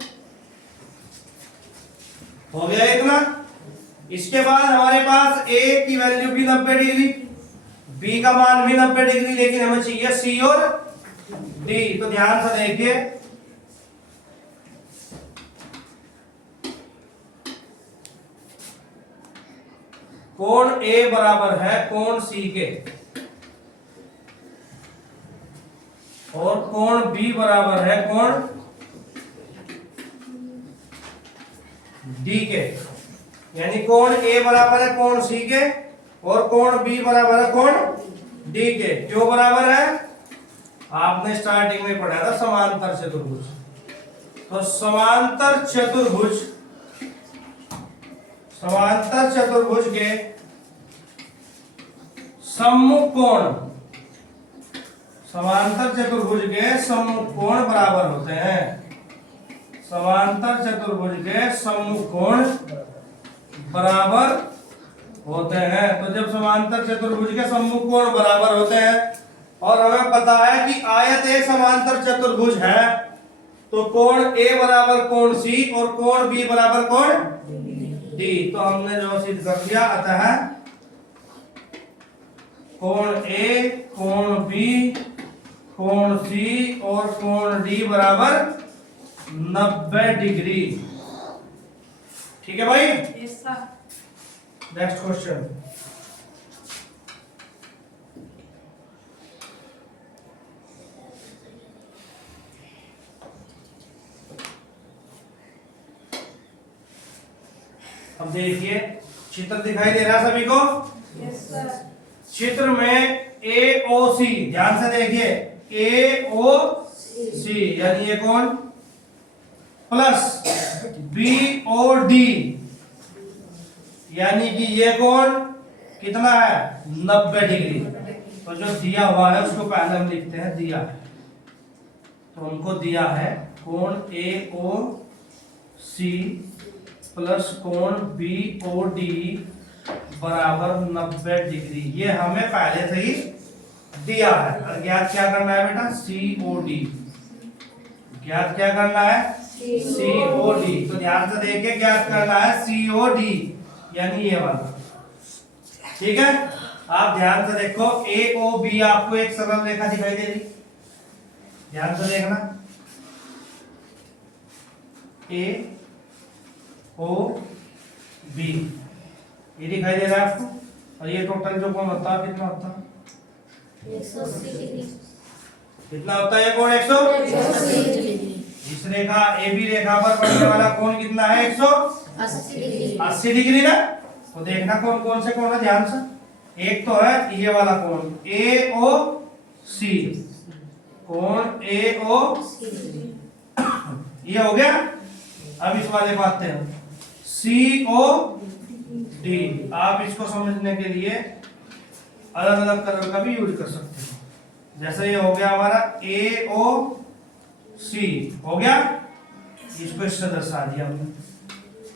हो गया इतना। इसके बाद हमारे पास ए की वैल्यू भी 90 डिग्री, बी का मान भी 90 डिग्री, लेकिन हमें चाहिए सी और डी। तो ध्यान से देखिए, कोण ए बराबर है कोण सी के और कोण बी बराबर है कोण डी के। यानी कोण ए बराबर है कोण सी के और कोण बी बराबर है कोण डी के। क्यों बराबर है? आपने स्टार्टिंग में पढ़ा था समांतर चतुर्भुज। तो समांतर चतुर्भुज के सम्मुख कोण समांतर चतुर्भुज के सम्मुख कोण बराबर होते हैं। समांतर चतुर्भुज के सम्मुख कोण बराबर होते हैं। तो जब समांतर चतुर्भुज के सम्मुख कोण बराबर होते हैं और हमें पता है कि आयत एक समांतर चतुर्भुज है, तो कोण A बराबर कोण C और कोण B बराबर कोण D। तो हमने जो सिद्ध कर दिया, अतः कोण A, कोण B, कोण C और कोण D बराबर 90 डिग्री। ठीक है भाई। Next question. अब देखिए, चित्र दिखाई दे रहा है सभी को? Yes sir. चित्र में AOC, ध्यान से देखिए, AOC यानी ये कौन, प्लस BOD यानी कि ये कौन कितना है, 90 डिग्री। तो जो दिया हुआ है उसको पहले हम लिखते हैं, दिया है तो हमको दिया है कोण AOC प्लस कोण BOD बराबर 90 डिग्री। ये हमें पहले से ही दिया है। और ज्ञात क्या करना है बेटा, COD। ज्ञात क्या करना है, COD। तो ध्यान से देखिए, ज्ञात करना है COD यानी ये वाला। ठीक है, आप ध्यान से देखो, AOB आपको एक सरल रेखा दिखाई दे रही, ध्यान से देखना, AOB ये दिखाई दे रहा है आपको। और ये टोटल जो कोण होता है कितना होता है, 180 डिग्री। कितना होता है ये कोण, 180 डिग्री। इस रेखा AB रेखा पर पड़ने वाला कोण कितना है, 180 डिग्री ना। तो देखना कौन कौन से कोण है, ध्यान से। एक तो है ये वाला कोण AOC, कोण AOC ये हो गया। अब इस वाले बात हैं COD। आप इसको समझने के लिए अलग अलग कलर का भी यूज कर सकते हो। जैसे ये हो गया हमारा AOC हो गया, इसको इससे दर्शा दिया हमने।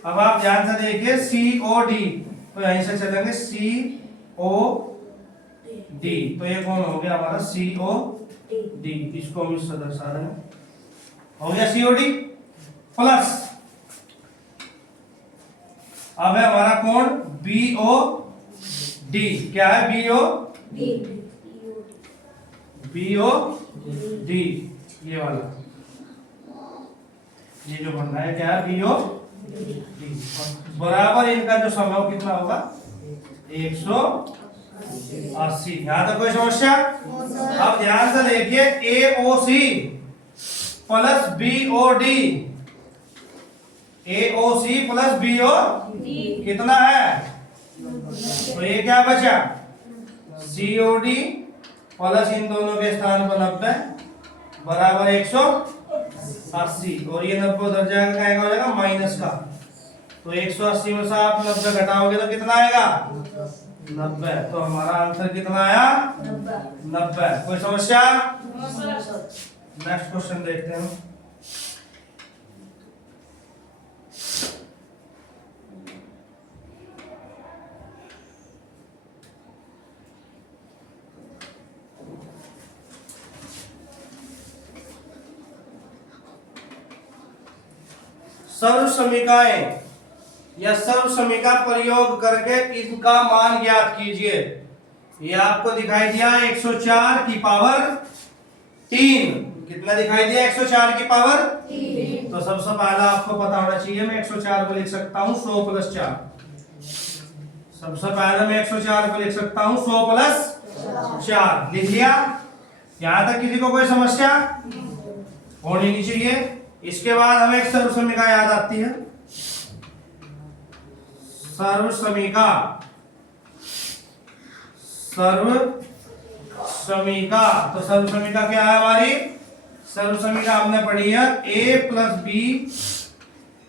अब आप ध्यान से देखिए COD, तो यहीं से चलेंगे COD, तो ये कौन हो गया हमारा COD। इसको हम इससे दर्शा देंगे, हो गया COD प्लस। अब है हमारा कोण BOD, क्या है BOD ये वाला, ये जो बन रहा है क्या है BOD बराबर। इनका जो समय कितना होगा, 180। यहां तक कोई समस्या? अब ध्यान से देखिए, AOC plus BOD, AOC plus BOD कितना है, तो ये क्या बचा, COD प्लस इन दोनों के स्थान पर 90 बराबर 180। और ये 90 उधर जाएगा, क्या हो जाएगा, माइनस का। तो 180 में से आप 90 घटाओगे तो कितना आएगा, 90। तो हमारा आंसर कितना आया, 90। कोई समस्या? नेक्स्ट क्वेश्चन देखते हैं। सर्व समीकाएं या सर्व समीका प्रयोग करके इनका मान ज्ञात कीजिए। ये आपको दिखाई दिया 104 की पावर 3। कितना दिखाई दिया, 104 की पावर 3। तो सबसे पहला आपको पता होना चाहिए, मैं 104 को लिख सकता हूं 100 प्लस 4। सबसे पहले मैं 104 को लिख सकता हूं 100 प्लस 4। लिख लिया। यहां तक किसी को कोई समस्या होनी नहीं चाहिए। इसके बाद हमें एक सर्व समीका याद आती है, सर्व समीका। सर्व समीका, तो सर्व समीका क्या है हमारी, सर्व समीका हमने पढ़ी है a प्लस बी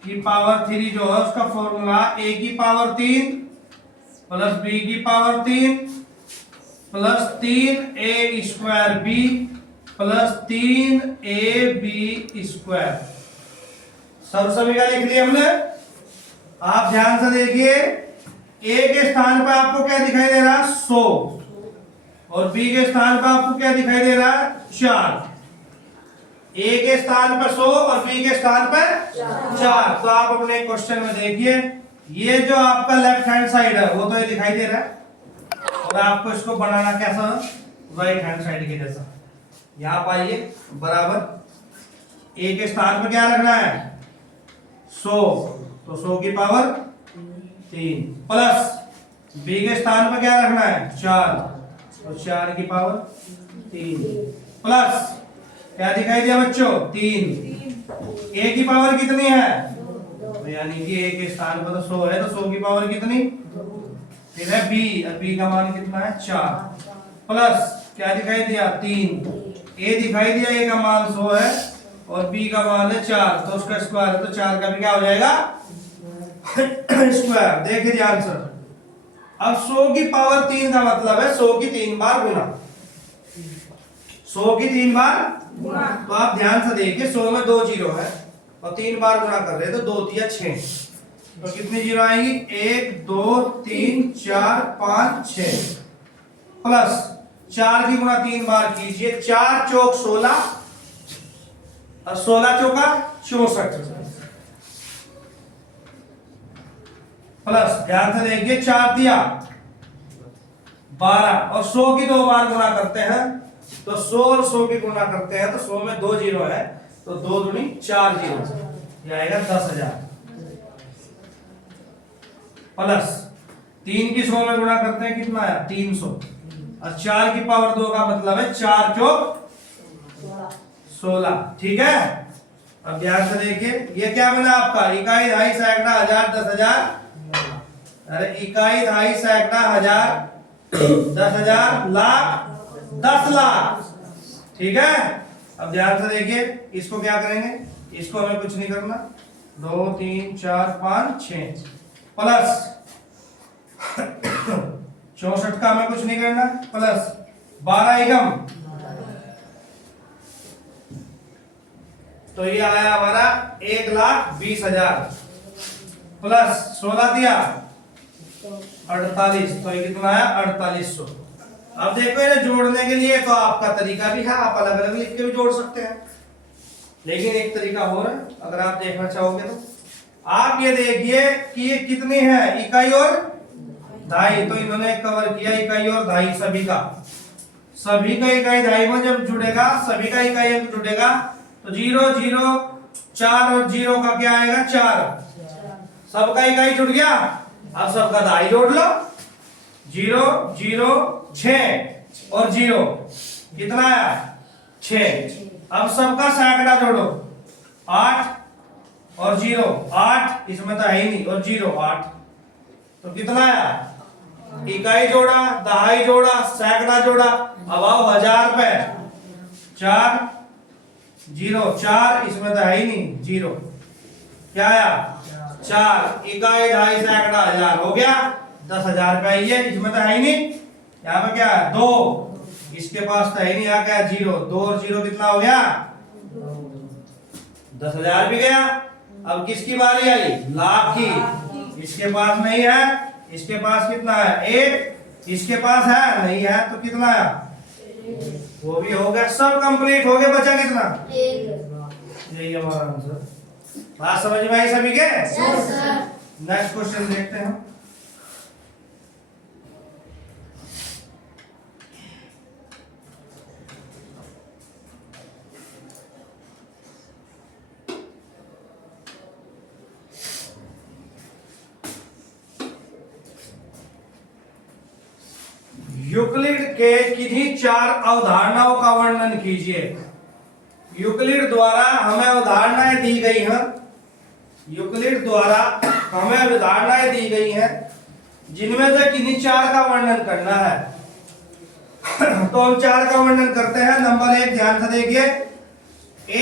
की पावर 3 जो है उसका फॉर्मूला a की पावर 3 प्लस b की power 3 plus 3 a square b plus 3ab²। सभी का लिख लिया हमने। आप ध्यान से देखिए, ए के स्थान पर आपको क्या दिखाई दे रहा है 100 और बी के स्थान पर आपको क्या दिखाई दे रहा है 4। ए के स्थान पर 100 और बी के स्थान पर 4। तो आप अपने क्वेश्चन में देखिए, ये जो आपका लेफ्ट हैंड साइड है वो तो ये दिखाई दे रहा है और आपको इसको बनाना कैसा, राइट हैंड साइड के जैसा। यहां पाइए बराबर ए के स्थान पर क्या रखना है 100, तो 100 की पावर 3 प्लस बी के स्थान पर क्या रखना है 4, तो 4 की पावर 3 प्लस क्या दिखाई दिया बच्चों 3। ए की पावर कितनी है, तो यानी कि ए के स्थान पर तो 100 है, तो 100 की पावर कितनी, फिर है बी, और बी का मान कितना है 4 प्लस क्या दिखाई दिया 3। ए दिखाई दिया, ए का मान 100 है और बी का मान है 4, तो उसका स्क्वायर है, तो 4 का भी क्या हो जाएगा स्क्वायर। देखिए ध्यान से, अब 100 की पावर 3 का मतलब है 100 की 3 बार गुना, 100 की 3 बार। तो आप ध्यान से देखिए, 100 में 2 जीरो है और 3 बार गुना कर रहे हैं, तो 2 तिया 6, तो कितनी जीरो आएंगी 1 2 3 4 5 6 प्लस 4 की गुणा 3 बार कीजिए, 4 चौक 16 और 16 चौका 64 प्लस ध्यान से देखिए 4 दिया 12 और 100 की 2 बार गुणा करते हैं, तो 100 और 100 की गुणा करते हैं, तो 100 में 2 जीरो है, तो 2 दूनी 4 जीरो, यह आएगा 10,000 प्लस 3 की 100 में गुणा करते हैं, कितना आया 300 और 4 की पावर 2 का मतलब है 4 चौक 16। ठीक है, अब ध्यान से देखिए, ये क्या बना आपका इकाई, दहाई, सैकड़ा, हजार, 10,000, अरे इकाई, दहाई, सैकड़ा, हजार, 10,000, लाख, 10 लाख। ठीक है, अब ध्यान से देखिए, इसको क्या करेंगे, इसको हमें कुछ नहीं करना, 2 3 4 5 6 प्लस 64 का हमें कुछ नहीं करना, प्लस 12 एकम, तो ये आया हमारा 1,20,000 प्लस 16 दिया 48, तो ये कितना आया 4800। अब देखो ये जोड़ने के लिए तो आपका तरीका भी है, आप अलग अलग लिख के भी जोड़ सकते हैं, लेकिन एक तरीका हो रहा है, अगर आप देखना चाहोगे तो आप ये देखिए कि ये कितनी है इकाई और दहाई, तो इन्होंने कवर किया इकाई और दहाई सभी का इकाई दहाई में जब जुड़ेगा, सभी का इकाई में जुड़ेगा, तो 0 0 4 और 0 का क्या आएगा 4, सबका इकाई जुड़ गया। अब सबका दहाई जोड़ लो, 0 0 6 और 0 कितना आया 6। अब सबका सैकड़ा जोड़ो, 8 और 0 8, इसमें तो है ही नहीं, और 0 8, तो कितना आया, इकाई जोड़ा, दहाई जोड़ा, सैकड़ा जोड़ा, अब आओ 1000 पे 4 0 4, इसमें तो है ही नहीं 0, क्या आया 4, इकाई, दहाई, सैकड़ा, 1000 हो गया, 10,000 का ही है, इसमें तो है ही नहीं। यहाँ पे क्या है 2, इसके पास तो है ही नहीं, यहाँ क्या है 0, 2 और 0 कितना हो गया 10,000 भी गया। अब किसकी बारी आई, लाख की, इसके पास नहीं है, इसके पास कितना है 1, इसके पास है नहीं है, तो कितना है वो भी हो गया, सब कंप्लीट हो गया, बचा कितना 1। यही हमारा आंसर। बात समझ में आई सभी के? नेक्स्ट क्वेश्चन देखते हैं। यूक्लिड के किन्हीं 4 अवधारणाओं का वर्णन कीजिए। यूक्लिड द्वारा हमें अवधारणाएं दी गई हैं, यूक्लिड द्वारा हमें अवधारणाएं दी गई हैं जिनमें से किन्हीं 4 का वर्णन करना है। तो हम 4 का वर्णन करते हैं। नंबर 1 ध्यान से देखिए,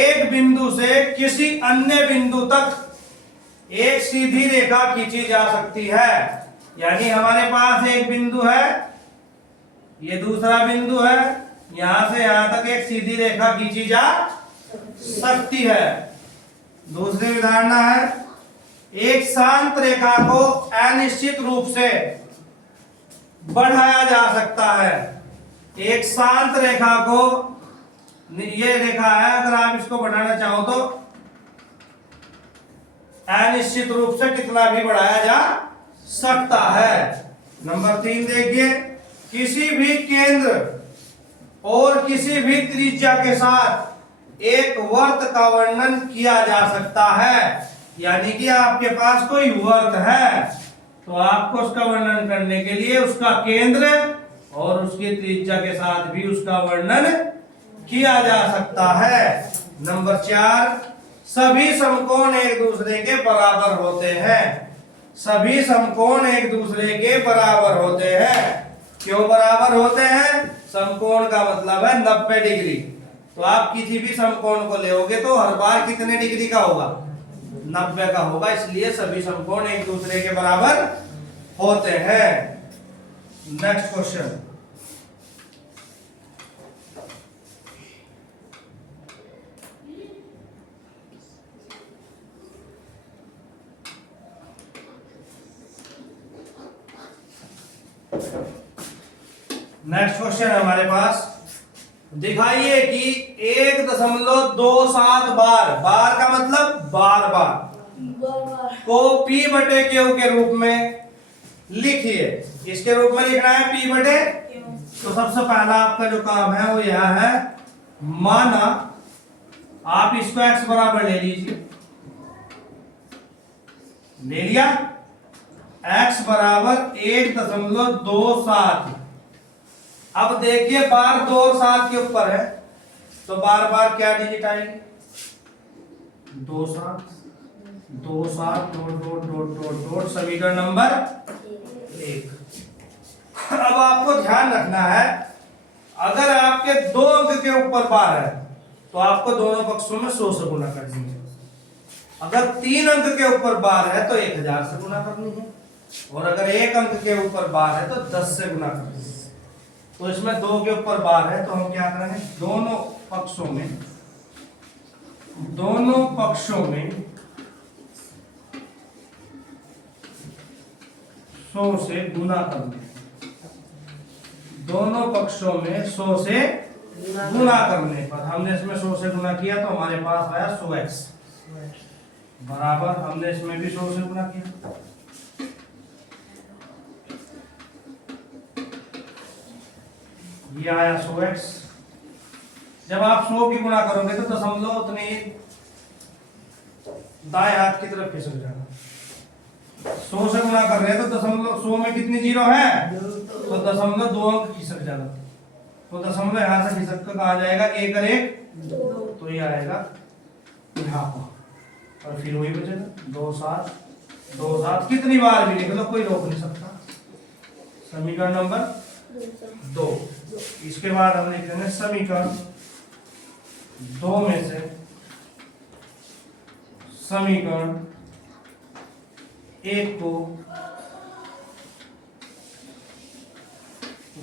एक बिंदु से किसी अन्य बिंदु तक एक सीधी रेखा खींची जा सकती है। यानी हमारे पास एक बिंदु है, ये दूसरा बिंदु है, यहां से यहां तक एक सीधी रेखा खींची जा सकती है। दूसरी विधारणा है एक शांत रेखा को अनिश्चित रूप से बढ़ाया जा सकता है। एक शांत रेखा को, ये रेखा है, अगर आप इसको बढ़ाना चाहो तो अनिश्चित रूप से कितना भी बढ़ाया जा सकता है। नंबर 3 देखिए, किसी भी केंद्र और किसी भी त्रिज्या के साथ एक वर्त का वर्णन किया जा सकता है। यानी कि आपके पास कोई वर्त है तो आपको उसका वर्णन करने के लिए उसका केंद्र और उसकी त्रिज्या के साथ भी उसका वर्णन किया जा सकता है। नंबर 4, सभी समकोण एक दूसरे के बराबर होते हैं। सभी समकोण एक दूसरे के बराबर होते हैं। क्यों बराबर होते हैं? समकोण का मतलब है 90 डिग्री। तो आप किसी भी समकोण को लेओगे तो हर बार कितने डिग्री का होगा? 90 का होगा। इसलिए सभी समकोण एक दूसरे के बराबर होते हैं। नेक्स्ट क्वेश्चन, नेक्स्ट क्वेश्चन है हमारे पास, दिखाइए कि 1.27 बार, बार का मतलब बार बार, को P बटे Q के रूप में लिखिए। इसके रूप में लिखना है P बटे। तो सबसे पहला आपका जो काम है वो यह है, माना आप इसको x बराबर ले लीजिए, ले लिया, x बराबर 1.27। अब देखिए बार 2 और 7 के ऊपर है तो बार बार क्या डिजिट आएगी? 2 7 2 7 dot dot dot dot dot, समीकरण नंबर 1। अब आपको ध्यान रखना है, अगर आपके 2 अंक के ऊपर बार है तो आपको दोनों पक्षों में 100 से गुना करनी है। अगर 3 अंक के ऊपर बार है तो 1000 से गुना करनी है, और अगर 1 अंक के ऊपर बार है तो 10 से गुना करनी है। तो इसमें 2 के ऊपर बार है तो हम क्या करेंगे, दोनों पक्षों में 100 से गुना करने, दोनों पक्षों में 100 से गुना करने पर हमने इसमें 100 से गुना किया तो हमारे पास आया 100x बराबर, हमने इसमें भी 100 से गुना किया, ये आया 100x। जब आप 100 की गुणा करोगे तो दशमलव उतने दाएं हाथ की तरफ खिसक जाएगा। 100 से गुणा कर रहे हैं तो दशमलव 100 में कितनी जीरो है? तो दशमलव 2 अंक खिसक जाएगा। तो दशमलव यहां से खिसक कर कहा जाएगा 1 और 1, तो ये आएगा यहाँ पर, और फिर वही बचेगा 2 7 2 7। कितनी बार भी लिख लो कोई रोक नहीं सकता। समीकरण नंबर 2। इसके बाद हम लिखेंगे समीकरण 2 में से समीकरण 1 को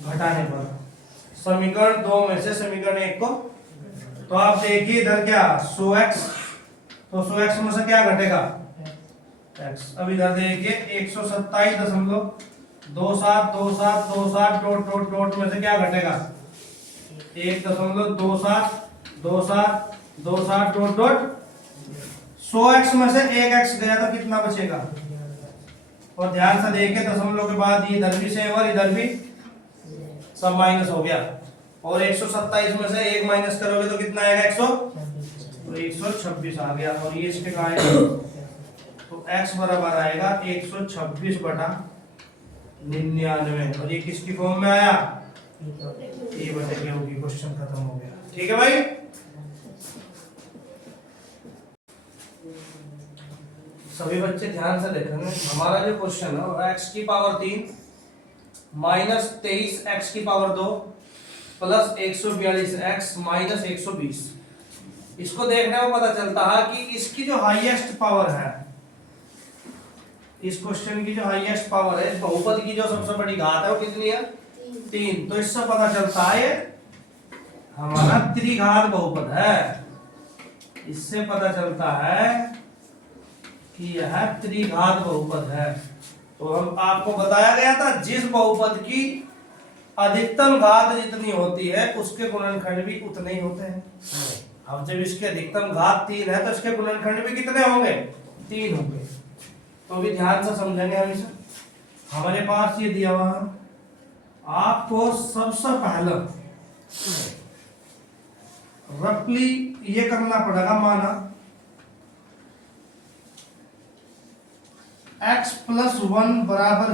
घटाने पर, समीकरण 2 में से समीकरण 1 को, तो आप देखिए इधर क्या 100x, तो 100x में से क्या घटेगा? x। अब इधर देखिए 127.272727 डॉट डॉट डॉट में से क्या घटेगा? 1.272727 डॉट डॉट। 100x में से 1x गया तो कितना बचेगा? और ध्यान से देखिए दशमलव के बाद ये इधर भी सेम और इधर भी सब माइनस हो गया, और 127 में से 1 माइनस करोगे तो कितना आएगा? 100, तो 126 आ गया। और ये इसके का आएगा तो x बराबर आएगा 126 बटा 99, और ये किसकी फॉर्म में आया? ये बटे क्यू की। क्वेश्चन खत्म हो गया। ठीक है भाई। सभी बच्चे ध्यान से देखेंगे, हमारा जो क्वेश्चन है वो x की पावर 3 माइनस 23 x की पावर 2 प्लस 142 x माइनस 120। इसको देखने में पता चलता है कि इसकी जो हाईएस्ट पावर है, इस क्वेश्चन की जो हाईएस्ट पावर है, इस बहुपद की जो सबसे बड़ी घात है वो कितनी है? 3। तो इससे पता चलता है हमारा त्रिघात बहुपद है। इससे पता चलता है कि यह त्रिघात बहुपद है। तो हम आपको बताया गया था जिस बहुपद की अधिकतम घात जितनी होती है उसके गुणनखंड भी उतने ही होते हैं। अब जब इसके अधिकतम घात 3 है तो इसके गुणनखंड भी कितने होंगे? 3 होंगे। तो भी ध्यान से समझेंगे हम इसे। हमारे पास ये दिया हुआ है, आपको सबसे पहले रफली ये करना पड़ेगा। माना x + 1 =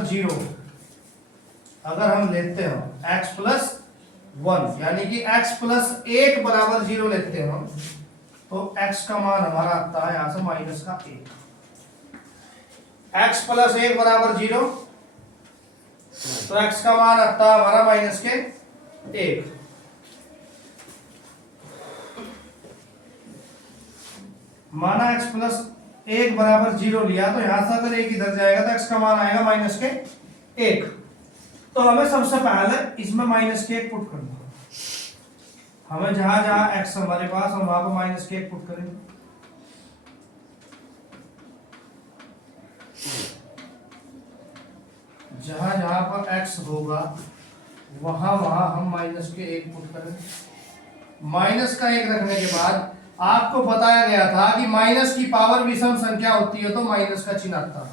0 अगर हम लेते हो x + 1 यानी कि x + 1 = 0 लेते हो तो x का मान हमारा आता है यहां से -1। x + 1 = 0 तो x का मान आता है हमारा -1। माना x + 1 = 0 लिया तो यहां से अगर 1 इधर जाएगा तो x का मान आएगा -1। तो हमें सबसे पहले इसमें -1 पुट करना है। हमें जहां जहां x हमारे पास हम वहां पर -1 पुट करेंगे। जहां जहां पर x होगा वहां वहां हम -1 पुट करेंगे। -1 रखने के बाद आपको बताया गया था कि माइनस की पावर विषम संख्या होती है तो माइनस का चिन्ह आता है।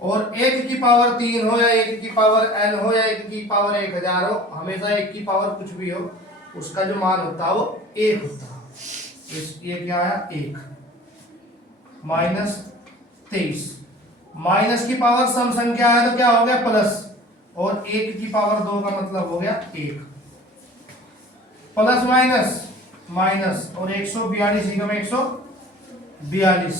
और 1 की पावर 3 हो या 1 की पावर n हो या 1 की पावर 1000 हो, हमेशा 1 की पावर कुछ भी हो उसका जो मान होता है वो 1 होता है। ये क्या आया 1 -23। माइनस की पावर सम संख्या है तो क्या हो गया प्लस, और 1 की पावर 2 का मतलब हो गया 1। प्लस माइनस माइनस, और 142 एकम 142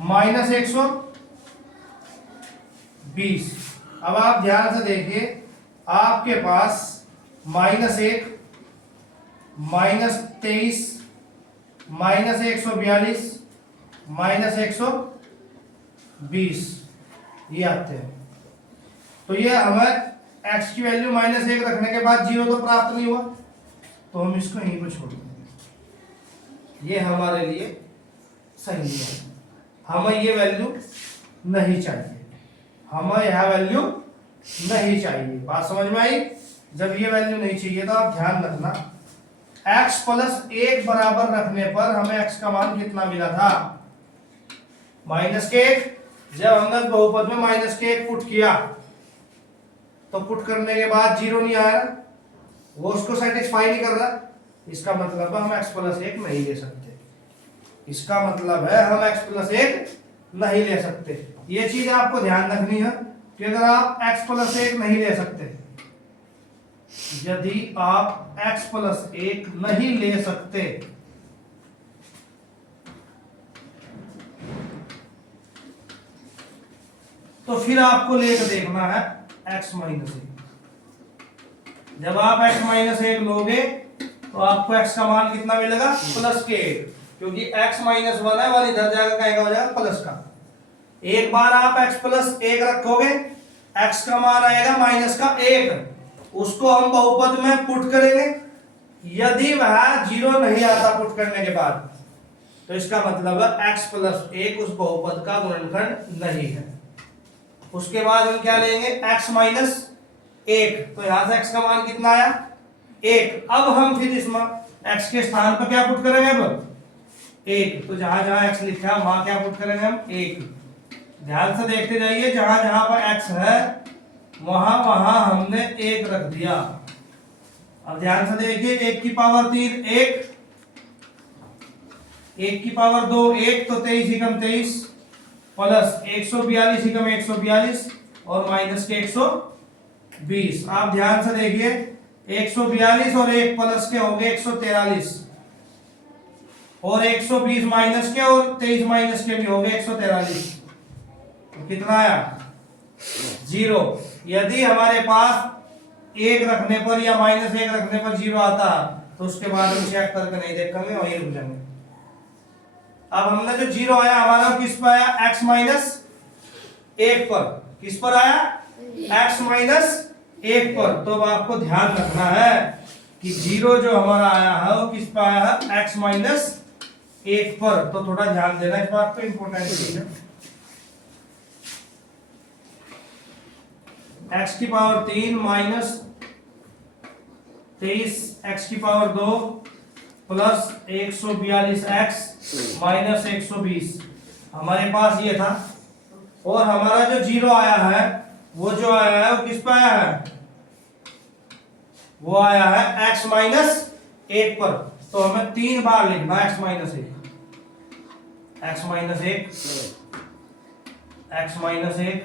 -120। अब आप ध्यान से देखिए आपके पास -1 -23 -142 -120 ये आते हैं। तो ये हमें x की वैल्यू -1 रखने के बाद 0 तो प्राप्त नहीं हुआ तो हम इसको यहीं पर छोड़ देंगे। ये हमारे लिए सही है। हमें ये वैल्यू नहीं चाहिए, हमें यह वैल्यू नहीं चाहिए। बात समझ में आई? जब ये वैल्यू नहीं चाहिए तो आप ध्यान रखना x + 1 बराबर रखने पर हमें x का मान कितना मिला था? -1। जब हमने बहुपद में -1 पुट किया तो पुट करने के बाद 0 नहीं आया, वो उसको सेटिस्फाई नहीं कर रहा। इसका मतलब है हम x + 1 नहीं ले सकते। इसका मतलब है हम x + 1 नहीं ले सकते। ये चीज आपको ध्यान रखनी है कि अगर आप x + 1 नहीं ले सकते, यदि आप x + 1 नहीं ले सकते तो फिर आपको लेकर देखना है x - 1। जब आप x - 1 लोगे तो आपको x का मान कितना मिलेगा? +1, क्योंकि x - 1 है और इधर जाकर क्या हो जाएगा प्लस का। एक बार आप x + 1 रखोगे x का मान आएगा -1, उसको हम बहुपद में पुट करेंगे। यदि वह 0 नहीं आता पुट करने के बाद तो इसका मतलब है x + 1 उस बहुपद का गुणनखंड नहीं है। उसके बाद हम क्या लेंगे? x - 1। तो यहां से x का मान कितना आया? 1। अब हम फिर इसमें x के स्थान पर क्या पुट करेंगे? अब 1। तो जहां जहां x लिखा है वहां क्या पुट करेंगे हम? 1। ध्यान से देखते जाइए, जहां जहां पर x है वहां वहां हमने 1 रख दिया। अब ध्यान से देखिए 1 की पावर 3 1, 1 की पावर 2 1, तो 23 एकम 23 प्लस 142 एकम 142 और माइनस के 120। आप ध्यान से देखिए 142 और 1 प्लस के हो गए 143 और 120 माइनस के और 23 माइनस के भी हो गए 143। तो कितना आया? 0। यदि हमारे पास 1 रखने पर या -1 रखने पर 0 आता तो उसके बाद हम चेक करके नहीं देखेंगे, वहीं रुक जाएंगे। अब हमने जो 0 आया हमारा किस पर आया? x - 1 पर। किस पर आया? x - 1 पर। तो अब आपको ध्यान रखना है कि 0 जो हमारा आया है वो किस पर आया है, x माइनस 1 पर। तो थोड़ा ध्यान देना इस बात पे, इंपॉर्टेंट चीज है। x की पावर 3 माइनस 23 x की पावर 2 प्लस 142x माइनस 120 हमारे पास ये था। और हमारा जो 0 आया है वो जो आया है वो किस पे आया है, वो आया है x माइनस 1 पर। तो हमें 3 बार लिखना x minus 1, x minus 1, x minus 1,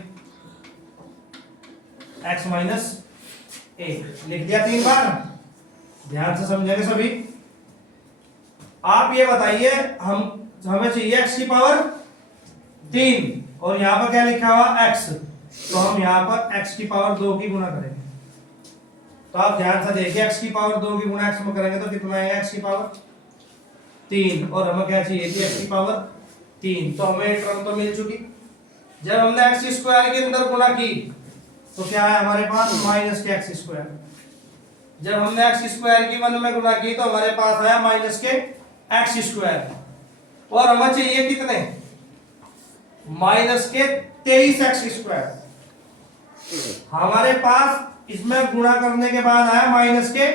x minus 1 लिख दिया 3 बार। ध्यान से समझेंगे सभी। आप ये बताइए, हमें चाहिए x की पावर 3 और यहां पर क्या लिखा हुआ x, तो हम यहां पर x की पावर 2 की गुणा करेंगे। तो आप ध्यान से देखिए, x की पावर 2 की गुणा x में करेंगे तो कितना आएगा, x की पावर 3, और हमें क्या चाहिए थी, x की पावर 3। तो हमें एक टर्म तो मिल चुकी। जब हमने x स्क्वायर के अंदर गुणा की तो क्या है हमारे पास, माइनस के x स्क्वायर। जब हमने x स्क्वायर की 1 में गुणा की तो हमारे पास आया माइनस के x स्क्वायर। और हमें चाहिए कितने, माइनस के 23x स्क्वायर। हमारे पास इसमें गुणा करने के बाद आया माइनस के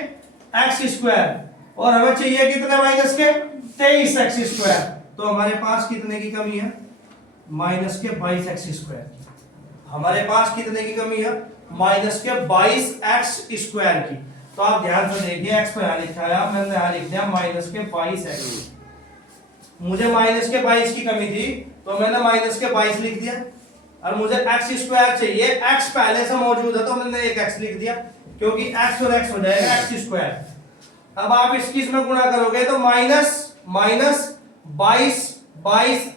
x स्क्वायर, और हमें चाहिए कितने, माइनस के 23x स्क्वायर। तो हमारे पास कितने की कमी है, माइनस के 22x स्क्वायर। हमारे पास कितने की कमी है, माइनस के 22x स्क्वायर की। तो आप ध्यान से देखिए, x तो यहां लिखा है, मैंने यहां लिख दिया माइनस के 22x। मुझे माइनस के 22 की कमी थी तो मैंने माइनस के 22 लिख दिया, और मुझे x स्क्वायर चाहिए, x पहले से मौजूद है तो मैंने एक x लिख दिया, क्योंकि x और x हो जाएगा x स्क्वायर। अब आप इसकी इसमें गुणा करोगे तो माइनस माइनस 22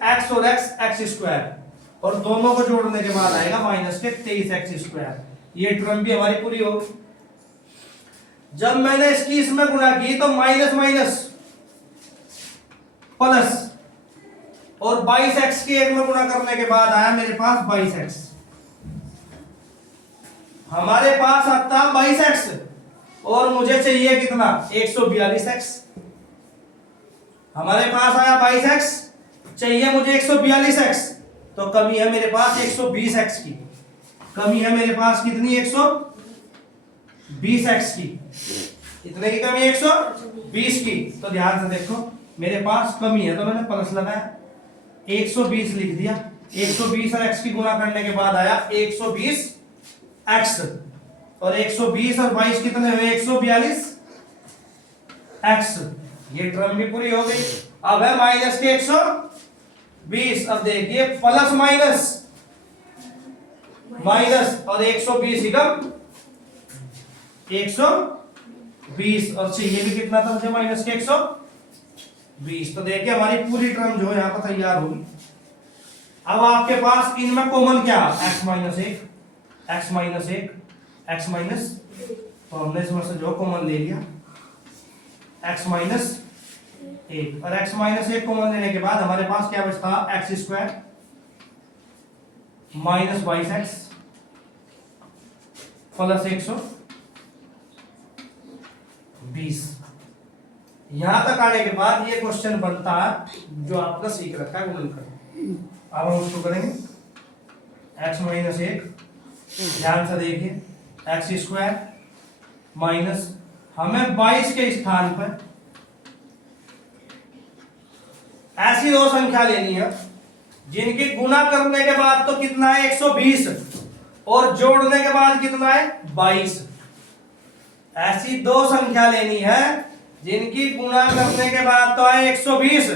x और x स्क्वायर, और दोनों को जोड़ने के बाद आएगा माइनस के 23x स्क्वायर। ये टर्म भी हमारी पूरी हो। जब मैंने इसकी इसमें गुणा की तो माइनस माइनस प्लस, और 22x के एक में गुणा करने के बाद आया मेरे पास 22x। हमारे पास आता 22x और मुझे चाहिए कितना, 142x। हमारे पास आया 22x, चाहिए मुझे 142x, तो कमी है मेरे पास 120x की। कमी है मेरे पास कितनी, 120x की। इतने की कमी 120 की। तो ध्यान से देखो, मेरे पास कमी है तो मैंने प्लस लगाया, 120 लिख दिया। 120 और x की गुणा करने के बाद आया 120x, और 120 और 22 कितने हुए, 142x। ये टर्म भी पूरी हो गई। अब है माइनस के 120। अब देखिए, प्लस माइनस माइनस, और 120 कम 120, और चाहिए भी कितना था मुझे, माइनस के 120। तो देखिए हमारी पूरी टर्म जो है यहां पर तैयार होगी। अब आपके पास इनमें कॉमन क्या, x minus 1, x minus 1, x minus, तो हमने इसमें से जो कॉमन ले लिया x माइनस 1, और x माइनस 1 कॉमन लेने के बाद हमारे पास क्या बचता, x square minus 22x plus 120। यहां तक आने के बाद ये क्वेश्चन बनता है जो आपने सीख रखा है गुणनखंड। अब हम उसको करेंगे, x माइनस 1, ध्यान से देखिए, x स्क्वायर माइनस, हमें 22 के स्थान पर ऐसी दो संख्या लेनी है जिनकी गुणा करने के बाद तो कितना है, 120, और जोड़ने के बाद कितना है, 22। ऐसी दो संख्या लेनी है जिनकी गुणा करने के बाद तो है 120,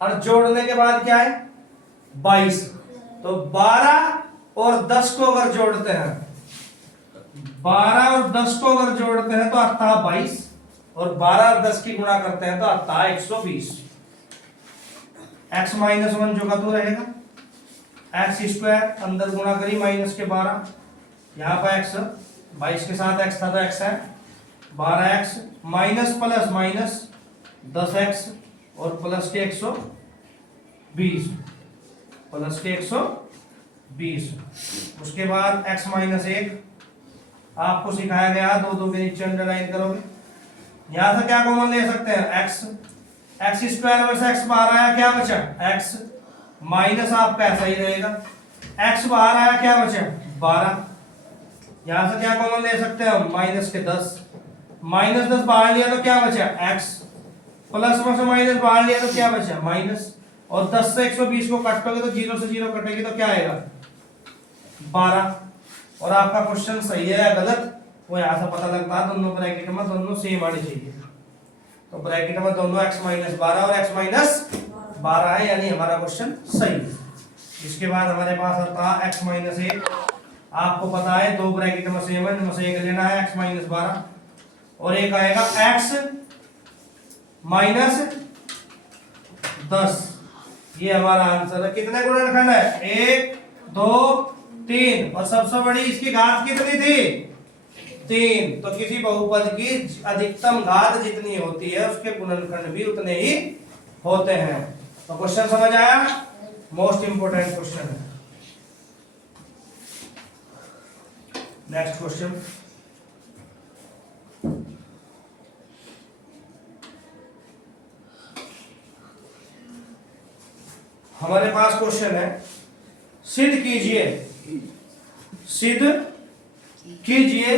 और जोड़ने के बाद क्या है, 22। तो 12 और 10 को अगर जोड़ते हैं, 12 और 10 को अगर जोड़ते हैं तो आता है 22, और 12 और 10 की गुणा करते हैं तो आता है 120। x माइनस 1 जो का तो रहेगा, x स्क्वायर अंदर गुणा करी माइनस के 12, यहाँ पर x 22 के साथ x था तो x है 12x, minus plus minus 10x, और प्लस के 120, प्लस के 120। उसके बाद x माइनस 1 आपको सिखाया गया, दो दो के नीचे अंडरलाइन करोगे, यहां से क्या कॉमन ले सकते हैं, x, एक्स स्क्वायर में से x बाहर आया, क्या बचा x, माइनस आपका ऐसा ही रहेगा, x बाहर आया, क्या बचा 12, यहां से क्या कॉमन ले सकते हैं हम, माइनस के 10, माइनस 10 बाहर लिया तो क्या बचा x, प्लस में से माइनस बाहर लिया तो क्या बचा माइनस, और 10 से 120 को काटोगे तो 0 से 0 कटेगी तो क्या आएगा 12। और आपका क्वेश्चन सही है या गलत वो यहां से पता लगता है, दोनों ब्रैकेट में दोनों सेम आनी चाहिए। तो ब्रैकेट में दोनों x माइनस 12 और x माइनस 12 है, यानी हमारा क्वेश्चन सही है। इसके बाद हमारे पास आता है x माइनस 1, आपको पता है दो ब्रैकेट में सेम है, इनमें से एक लेना है x माइनस 12 और एक आएगा x माइनस 10। ये हमारा आंसर है। कितने गुणनखंड है, 1 2 3, और सबसे बड़ी इसकी घात कितनी थी 3। तो किसी बहुपद की अधिकतम घात जितनी होती है उसके गुणनखंड भी उतने ही होते हैं। तो क्वेश्चन समझ आया, मोस्ट इंपोर्टेंट क्वेश्चन है। नेक्स्ट क्वेश्चन, हमारे पास क्वेश्चन है, सिद्ध कीजिए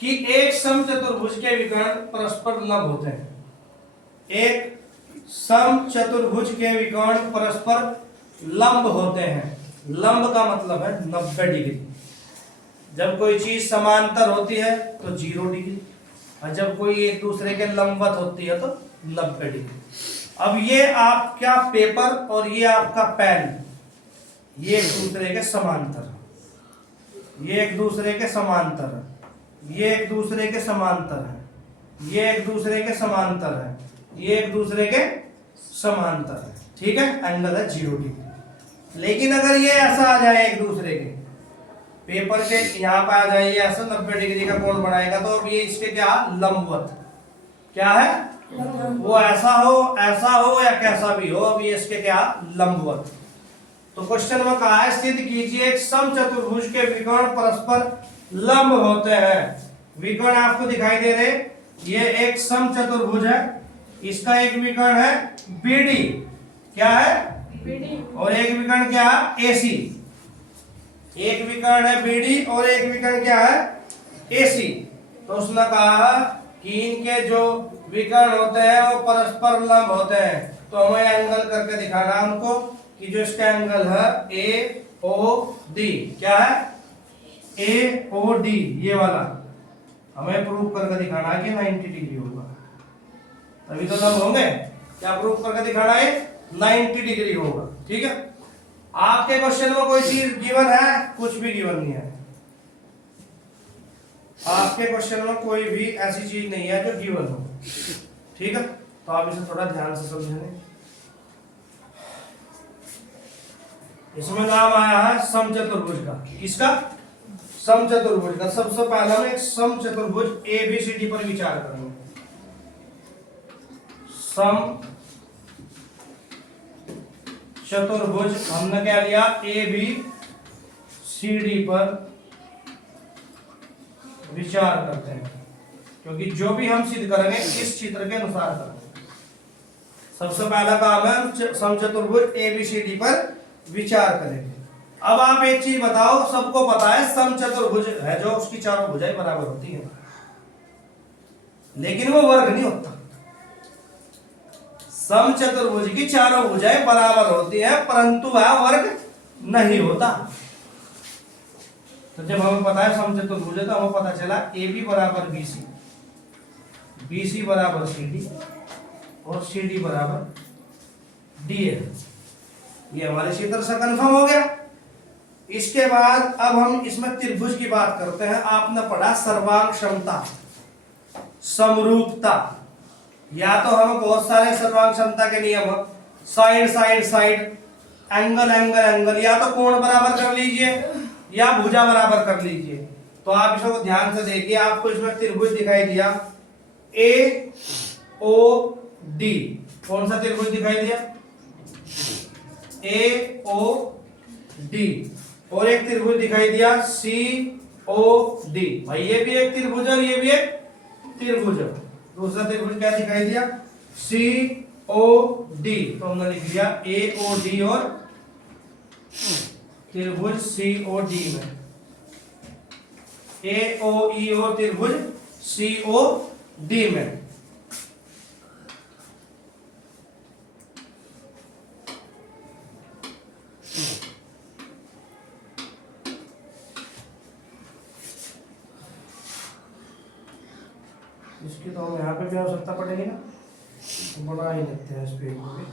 कि एक समचतुर्भुज के विकर्ण परस्पर लंब होते हैं। एक समचतुर्भुज के विकर्ण परस्पर लंब होते हैं। लंब का मतलब है 90 डिग्री। जब कोई चीज समांतर होती है तो 0 डिग्री, और जब कोई एक दूसरे के लंबवत होती है तो 90 डिग्री। अब ये आपका पेपर और ये आपका पेन, ये एक दूसरे के समांतर, ये एक दूसरे के समांतर है, ये एक दूसरे के समांतर है, ये एक दूसरे के समांतर है, ये एक दूसरे के समांतर है, ठीक है, एंगल है 0 डिग्री। लेकिन अगर ये ऐसा आ जाए एक दूसरे के पेपर के यहाँ पे आ जाए ऐसा 90 डिग्री का कोण बनाएगा, तो अब ये इसके क्या लंबवत, क्या है वो ऐसा हो या कैसा भी हो, अब ये इसके क्या लंबवत। तो क्वेश्चन में कहा है सिद्ध कीजिए एक समचतुर्भुज के विकर्ण परस्पर लंब होते हैं। विकर्ण आपको दिखाई दे रहे, ये एक समचतुर्भुज है, इसका एक विकर्ण है BD, क्या है BD, और एक विकर्ण क्या है AC। एक विकर्ण है BD और एक विकर्ण क्या है AC। तो उसने कहा कि इनके जो विकर्ण होते हैं वो परस्पर लंब होते हैं। तो हमें एंगल करके दिखाना है उनको कि जो इसका एंगल है AOD, क्या है AOD, ये वाला हमें प्रूव करके दिखाना है कि 90 डिग्री होगा, तभी तो लंब होंगे। क्या प्रूव करके दिखाना है 90 डिग्री होगा, ठीक है। आपके क्वेश्चन में कोई चीज गिवन है, कुछ भी गिवन नहीं है। आपके क्वेश्चन में कोई भी ऐसी चीज नहीं है जो गिवन हो, ठीक है। तो आप इसे थोड़ा ध्यान से समझेंगे। इसमें नाम आया है समचतुर्भुज का, किसका समचतुर्भुज का। सबसे पहले हम एक समचतुर्भुज ABCD पर विचार करेंगे। सम चतुर्भुज हमने क्या लिया ABCD पर विचार करते हैं, क्योंकि जो भी हम सिद्ध करेंगे इस चित्र के अनुसार करेंगे। सबसे पहला काम है समचतुर्भुज ABCD पर विचार करेंगे। अब आप एक चीज बताओ, सबको पता है समचतुर्भुज है जो उसकी चारों भुजाएं बराबर होती हैं, लेकिन वो वर्ग नहीं होता। समचतुर्भुज की चारों भुजाएं बराबर होती हैं परंतु वह वर्ग नहीं होता। तो जब हमें पता है समचतुर्भुज है तो हमें पता चला AB बराबर BC, BC बराबर CD और CD बराबर DA। ये हमारे क्षेत्र से कंफर्म हो गया। इसके बाद अब हम इसमें त्रिभुज की बात करते हैं। आपने पढ़ा सर्वांग क्षमता, समरूपता, या तो हमें बहुत सारे सर्वांग क्षमता के नियम, side side side, angle angle angle, या तो कोण बराबर कर लीजिए या भुजा बराबर कर लीजिए। तो आप इसको ध्यान से देखिए, आपको इसमें त्रिभुज दिखाई दिया AOD, कौन सा त्रिभुज दिखाई दिया AOD, और एक त्रिभुज दिखाई दिया COD। भाई ये भी एक त्रिभुज और ये भी एक त्रिभुज। दूसरा त्रिभुज क्या दिखाई दिया, सी ओ डी, तो हमने लिख दिया ए ओ डी और त्रिभुज सी ओ डी में, ए ओ ई और त्रिभुज सी ओ डी में। इसकी तो हम यहाँ पे भी आवश्यकता पड़ेगी ना, तो बना ही लेते हैं इस पेज को भी।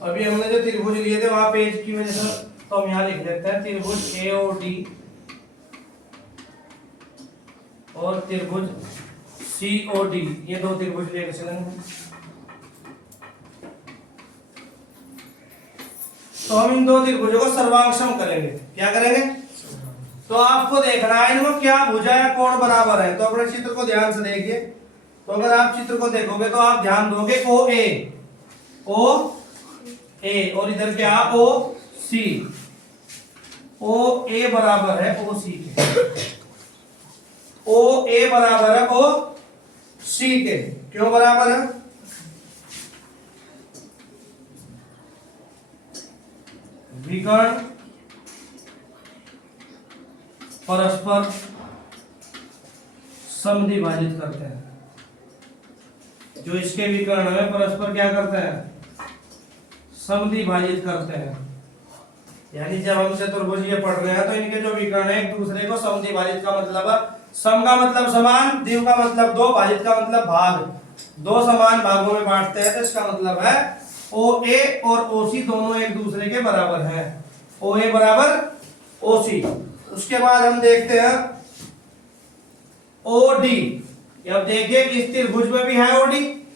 अभी हमने जो त्रिभुज लिए थे वहां पेज की वजह से तो हम यहाँ लिख देते हैं त्रिभुज ए ओ डी और त्रिभुज सी ओ डी, ये दो त्रिभुज लेकर चलेंगे। तो हम इन दो त्रिभुजों को सर्वांगसम करेंगे। क्या करेंगे? तो आपको देखना है इनमें क्या भुजा या कोण बराबर है। तो अपने चित्र को ध्यान से देखिए। तो अगर आप चित्र को देखोगे तो आप ध्यान दोगे ओ ए और इधर क्या ओ सी, ओ ए बराबर है ओ सी के, ओ ए बराबर है ओ सी के। क्यों बराबर है? विकर्ण परस्पर समद्विभाजित करते हैं। जो इसके विकर्ण है परस्पर क्या करते हैं? समद्विभाजित करते हैं। यानी जब हम चतुर्भुजीय पढ़ रहे हैं तो इनके जो विकर्ण है एक दूसरे को समद्विभाजित का मतलब है, सम का मतलब समान, द्विव का मतलब दो, भाजित का मतलब भाग, दो समान भागों में बांटते हैं। तो इसका मतलब है ओ ए और ओ सी दोनों एक दूसरे के बराबर हैं। ओ ए बराबर ओ सी। उसके बाद हम देखते हैं ओ डी। अब देखिए इस त्रिभुज में भी है ओ डी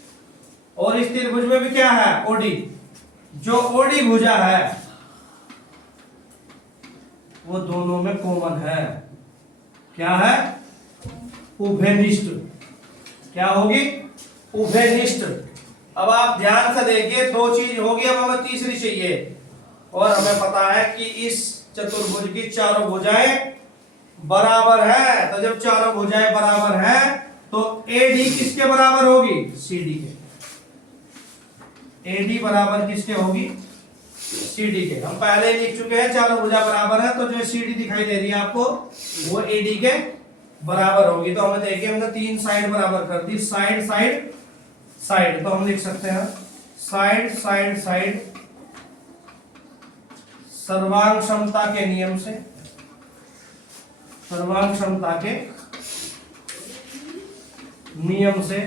और इस त्रिभुज में भी क्या है? O D. जो ओ डी भुजा है वो दोनों में कॉमन है। क्या है? उभयनिष्ठ। क्या होगी? उभयनिष्ठ। अब आप ध्यान से देखिए, दो चीज होगी, अब हमें तीसरी चाहिए। और हमें पता है कि इस चतुर्भुज की चारों भुजाएं बराबर है। तो जब चारों भुजाएं बराबर हैं तो एडी किसके बराबर होगी? सीडी के। एडी बराबर किसके होगी? सीडी के। हम पहले ही लिख चुके हैं चारों भुजा बराबर है, तो जो सीडी दिखाई दे रही है आपको वो एडी के बराबर होगी। तो हमें देखिए हमने तीन साइड बराबर कर दी, साइड साइड साइड। तो हम लिख सकते हैं साइड साइड साइड सर्वांग समता के नियम से, सर्वांग समता के नियम से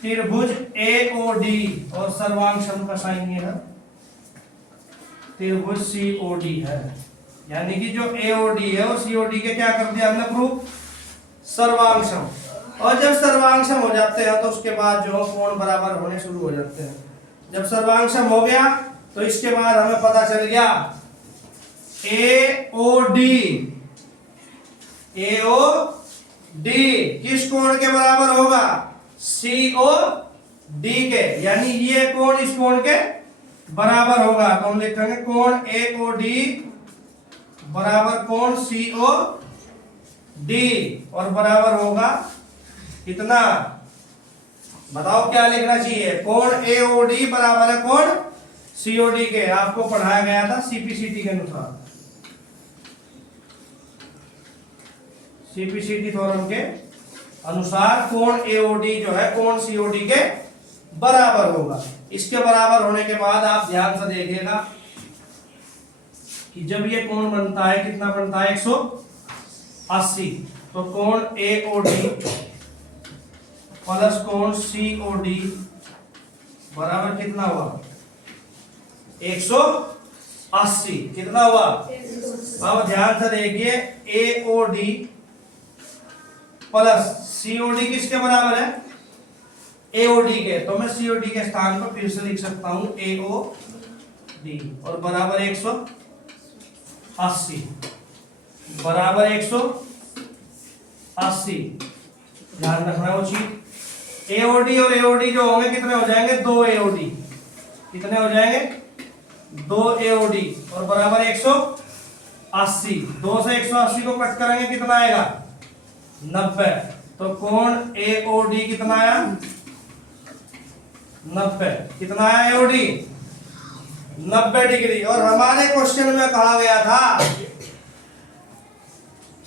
त्रिभुज ए ओ डी और सर्वांग सम का साइन ये है त्रिभुज सी ओ डी है। यानी कि जो ए ओ डी है वो सी ओ डी के क्या कर दिया हमने? प्रूफ सर्वांग सम। और जब सर्वांग सम हो जाते हैं तो उसके बाद जो कोण बराबर होने शुरू हो जाते हैं। जब सर्वांग सम हो गया तो इसके बाद हमें पता चल गया ए ओ डी, ए ओ डी किस कोण के बराबर होगा? सी ओ डी के। यानी ये कोण इस कोण के बराबर होगा। तो हम लिखेंगे कोण ए ओ डी बराबर कोण सी ओ डी और बराबर होगा कितना? बताओ क्या लिखना चाहिए? कोण ए ओ डी बराबर है कोण सी ओ डी के। आपको पढ़ाया गया था सीपीसीटी के अनुसार, सीपीसीटी थ्योरम के अनुसार कोण एओडी जो है कोण सीओडी के बराबर होगा। इसके बराबर होने के बाद आप ध्यान से देखिएगा कि जब ये कोण बनता है कितना बनता है? 180। तो कोण एओडी प्लस कोण सीओडी बराबर कितना हुआ? 180। कितना हुआ? अब ध्यान से देखिए एओडी प्लस सीओडी किसके बराबर है? एओडी के। तो मैं सीओडी के स्थान पर फिर से लिख सकता हूं एओडी और बराबर 180 बराबर 180। ध्यान रखना वो चीज। एओडी और एओडी जो होंगे कितने हो जाएंगे? 2 एओडी। कितने हो जाएंगे 2 AOD और बराबर 180। 2 से 180 को कट करेंगे कितना आएगा 90। तो कोण AOD कितना आया 90। कितना आया AOD 90 डिग्री। और हमारे क्वेश्चन में कहा गया था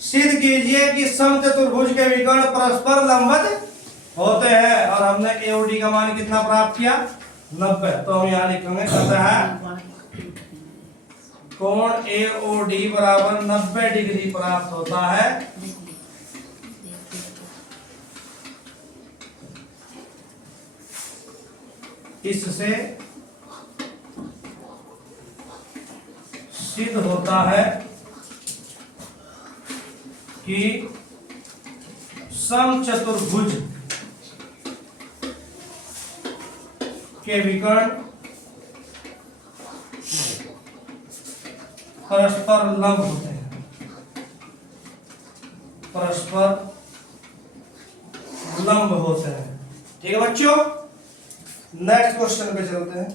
सिद्ध कीजिए कि समचतुर्भुज के विकर्ण परस्पर लंबवत होते हैं, और हमने AOD का मान कितना प्राप्त किया 90। तो हम यहाँ लिखेंगे कहता है कोण AOD बराबर 90 डिग्री प्राप्त होता है इससे सिद्ध होता है कि समचतुर्भुज के विकर्ण परस्पर लंब होते हैं, परस्पर लंब होते हैं। ठीक है बच्चों, नेक्स्ट क्वेश्चन पे चलते हैं।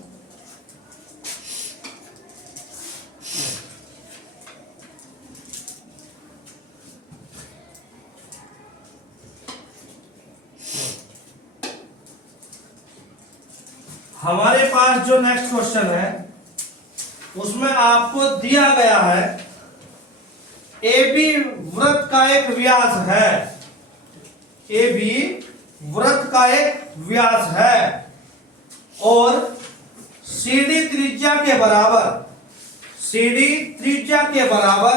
हमारे पास जो नेक्स्ट क्वेश्चन है उसमें आपको दिया गया है AB वृत्त का एक व्यास है, AB वृत्त का एक व्यास है और CD त्रिज्या के बराबर, CD त्रिज्या के बराबर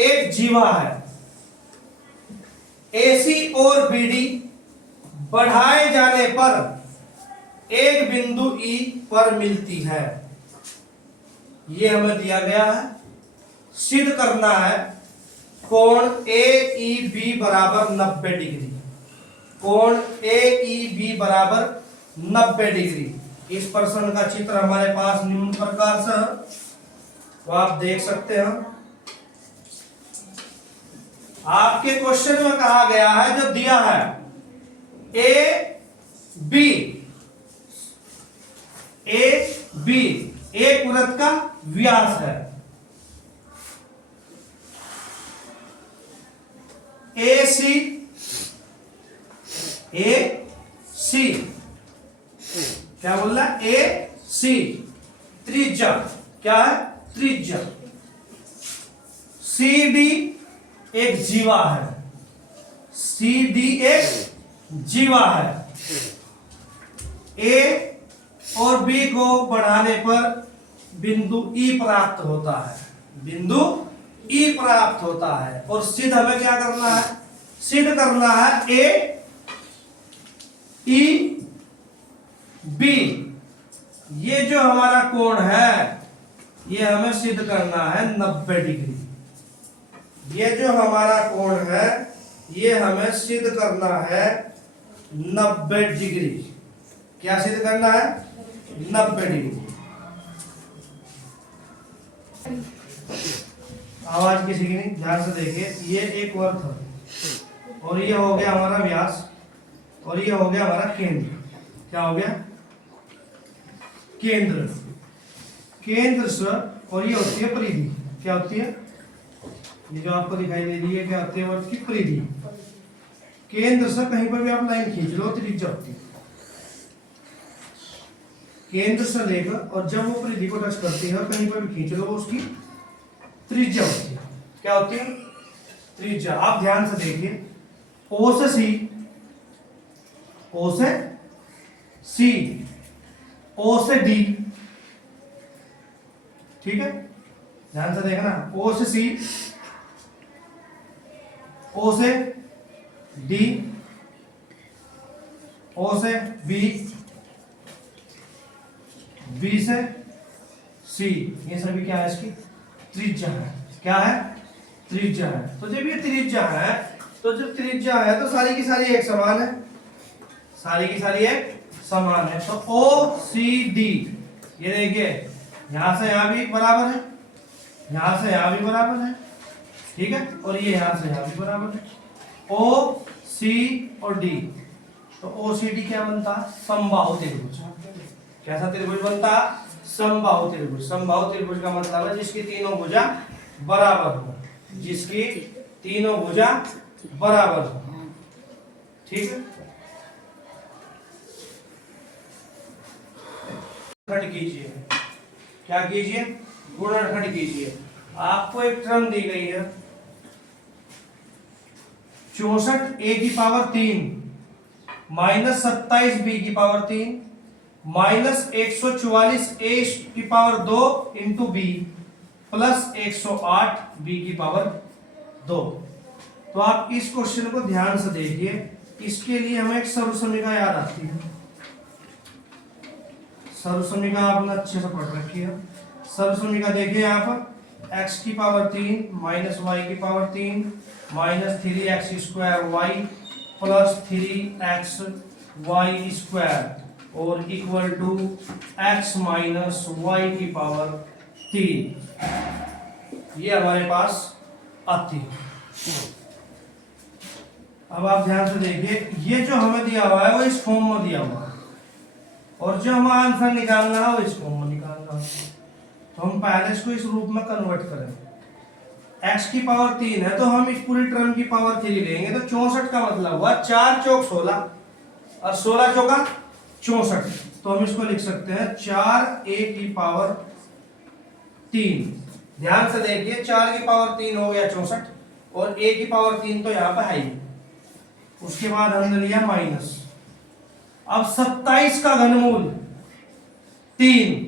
एक जीवा है। AC और BD बढ़ाए जाने पर एक बिंदु E पर मिलती है। ये हमें दिया गया है, सिद्ध करना है कोण AEB बराबर 90 डिग्री। कोण AEB बराबर 90 डिग्री। इस प्रश्न का चित्र हमारे पास निम्न प्रकार से है, तो आप देख सकते हैं। आपके क्वेश्चन में कहा गया है जो दिया है AB एक वृत्त का व्यास है, AC क्या बोल रहा है AC त्रिज्या क्या है त्रिज्या, CD एक जीवा है, CD एक जीवा है। A और B को बढ़ाने पर बिंदु E प्राप्त होता है, बिंदु E प्राप्त होता है। और सिद्ध हमें क्या करना है, सिद्ध करना है AEB। ये जो हमारा कोण है ये हमें सिद्ध करना है 90 डिग्री। ये जो हमारा कोण है ये हमें सिद्ध करना है 90 डिग्री। क्या सिद्ध करना है 90 डिग्री। आवाज किसी की नहीं, ध्यान से देखिए। ये एक वर्ग है और ये हो गया हमारा व्यास और ये हो गया हमारा केंद्र। क्या हो गया केंद्र, केंद्र से, और ये होती है परिधि। क्या होती है ये जो आपको दिखाई दे रही है क्या होती है वर्ग की परिधि। केंद्र से कहीं पर भी आप लाइन खींच लो त्रिज्या होती है, केंद्र से लेकर और जब वो परिधि को टच करती है कहीं पर भी खींच लो उसकी त्रिज्या होती है। क्या होती है त्रिज्या। आप ध्यान से देखिए O से C, O से C, O से D, ठीक है ध्यान से देखना। O से C, O से D, O से B, B से C, ये सभी क्या है इसकी त्रिज्या है। क्या है त्रिज्या है। तो जब ये त्रिज्या है तो जब त्रिज्या है तो सारी की सारी एक समान है, सारी की सारी एक समान है। तो OCD ये देखिए यहां से यहां भी बराबर है, यहां से यहां भी बराबर है, ठीक है, और ये यहां से यहां भी बराबर है। OC और D, तो OCD क्या बनता समबाहु त्रिभुज। कैसा त्रिभुज बनता समबाहु त्रिभुज। समबाहु त्रिभुज का मतलब है जिसकी तीनों भुजा बराबर हो, जिसकी तीनों भुजा बराबर हो। ठीक है, गुणनखंड कीजिए। क्या कीजिए? गुणनखंड कीजिए। आपको एक टर्म दी गई है 64 a की पावर 3 माइनस 27 b की पावर 3 माइनस 144 a की power 2 into B plus 108 b की पावर 2। तो आप इस क्वेश्चन को ध्यान से देखिए। इसके लिए हमें एक सर्वसमीकरण याद आती है। सर्वसमीकरण आपने अच्छे से पढ़ रखी है। सर्वसमीकरण देखिए यहाँ पर x की पावर 3 माइनस y की power 3 minus 3x square y plus 3x y square और equal to x minus y की पावर 3। ये हमारे पास आती है। अब आप ध्यान से देखिए, ये जो हमें दिया हुआ है वो इस फॉर्म में दिया हुआ है और जो हमें आंसर निकालना है वो इस फॉर्म में निकालना है। तो हम पहले इसको इस रूप में कन्वर्ट करें। x की पावर 3 है तो हम इस पूरी टर्म की पावर 3 लेंगे तो 64 का मतलब हुआ 4 चौक 16 और 16 चौका 64। तो हम इसको लिख सकते हैं 4a की पावर 3। ध्यान से देखिए 4 की पावर 3 हो गया 64 और a की पावर 3 तो यहाँ पर है ही। उसके बाद हमने लिया माइनस। अब 27 का घनमूल 3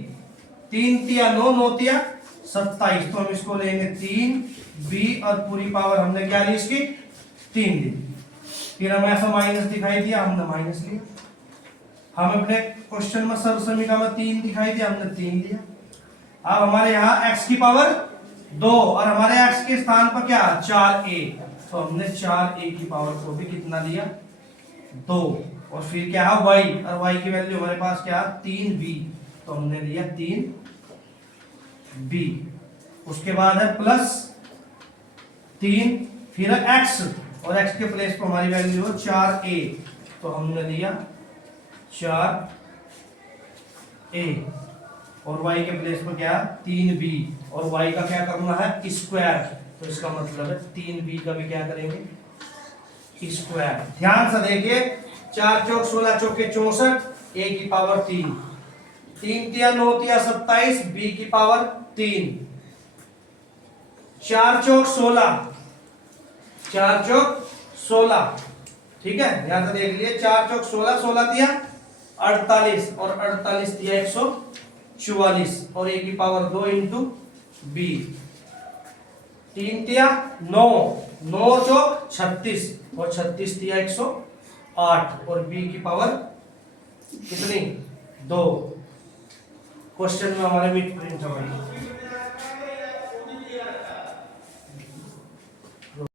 तिया 9 9 तिया 27। तो हम इसको लेंगे 3b और पूरी पावर हमने क्या ली इसकी 3 ली। फिर हमें ऐसा माइनस दिखाई दिया, हमने माइनस लिया। हम अपने क्वेश्चन में सर्वसमीकरण में 3 दिखाई दिया, हमने 3 लिया। अब हमारे यहाँ x की पावर 2 और हमारे x के स्थान पर क्या 4a, तो हमने 4a की पावर को भी कितना लिया 2। और फिर क्या है y और y की वैल्यू हमारे पास क्या 3b, तो हमने लिया 3b। उसके बाद है प्लस 3 फिर x और x के प्लेस पर हमारी वैल्यू है 4a, तो हमने लिया 4a और y के प्लेस पर क्या 3b और y का क्या करना है स्क्वायर, तो इसका मतलब है 3b का भी क्या करेंगे स्क्वायर। ध्यान से देखिए 4 चौक 16 चौके 64 a की पावर 3 3 तिया 9 तिया 27 b की पावर 3 4 चौक 16। ठीक है, ध्यान से देख लिए 4 चौक 16 16 तिया 48 और 48 तिया 144 और a की पावर 2 इंटू b 3 तिया 9 9 चौक 36 और 36 तिया 108 और b की पावर कितनी 2। क्वेश्चन में हमारे मिड प्रिंट है।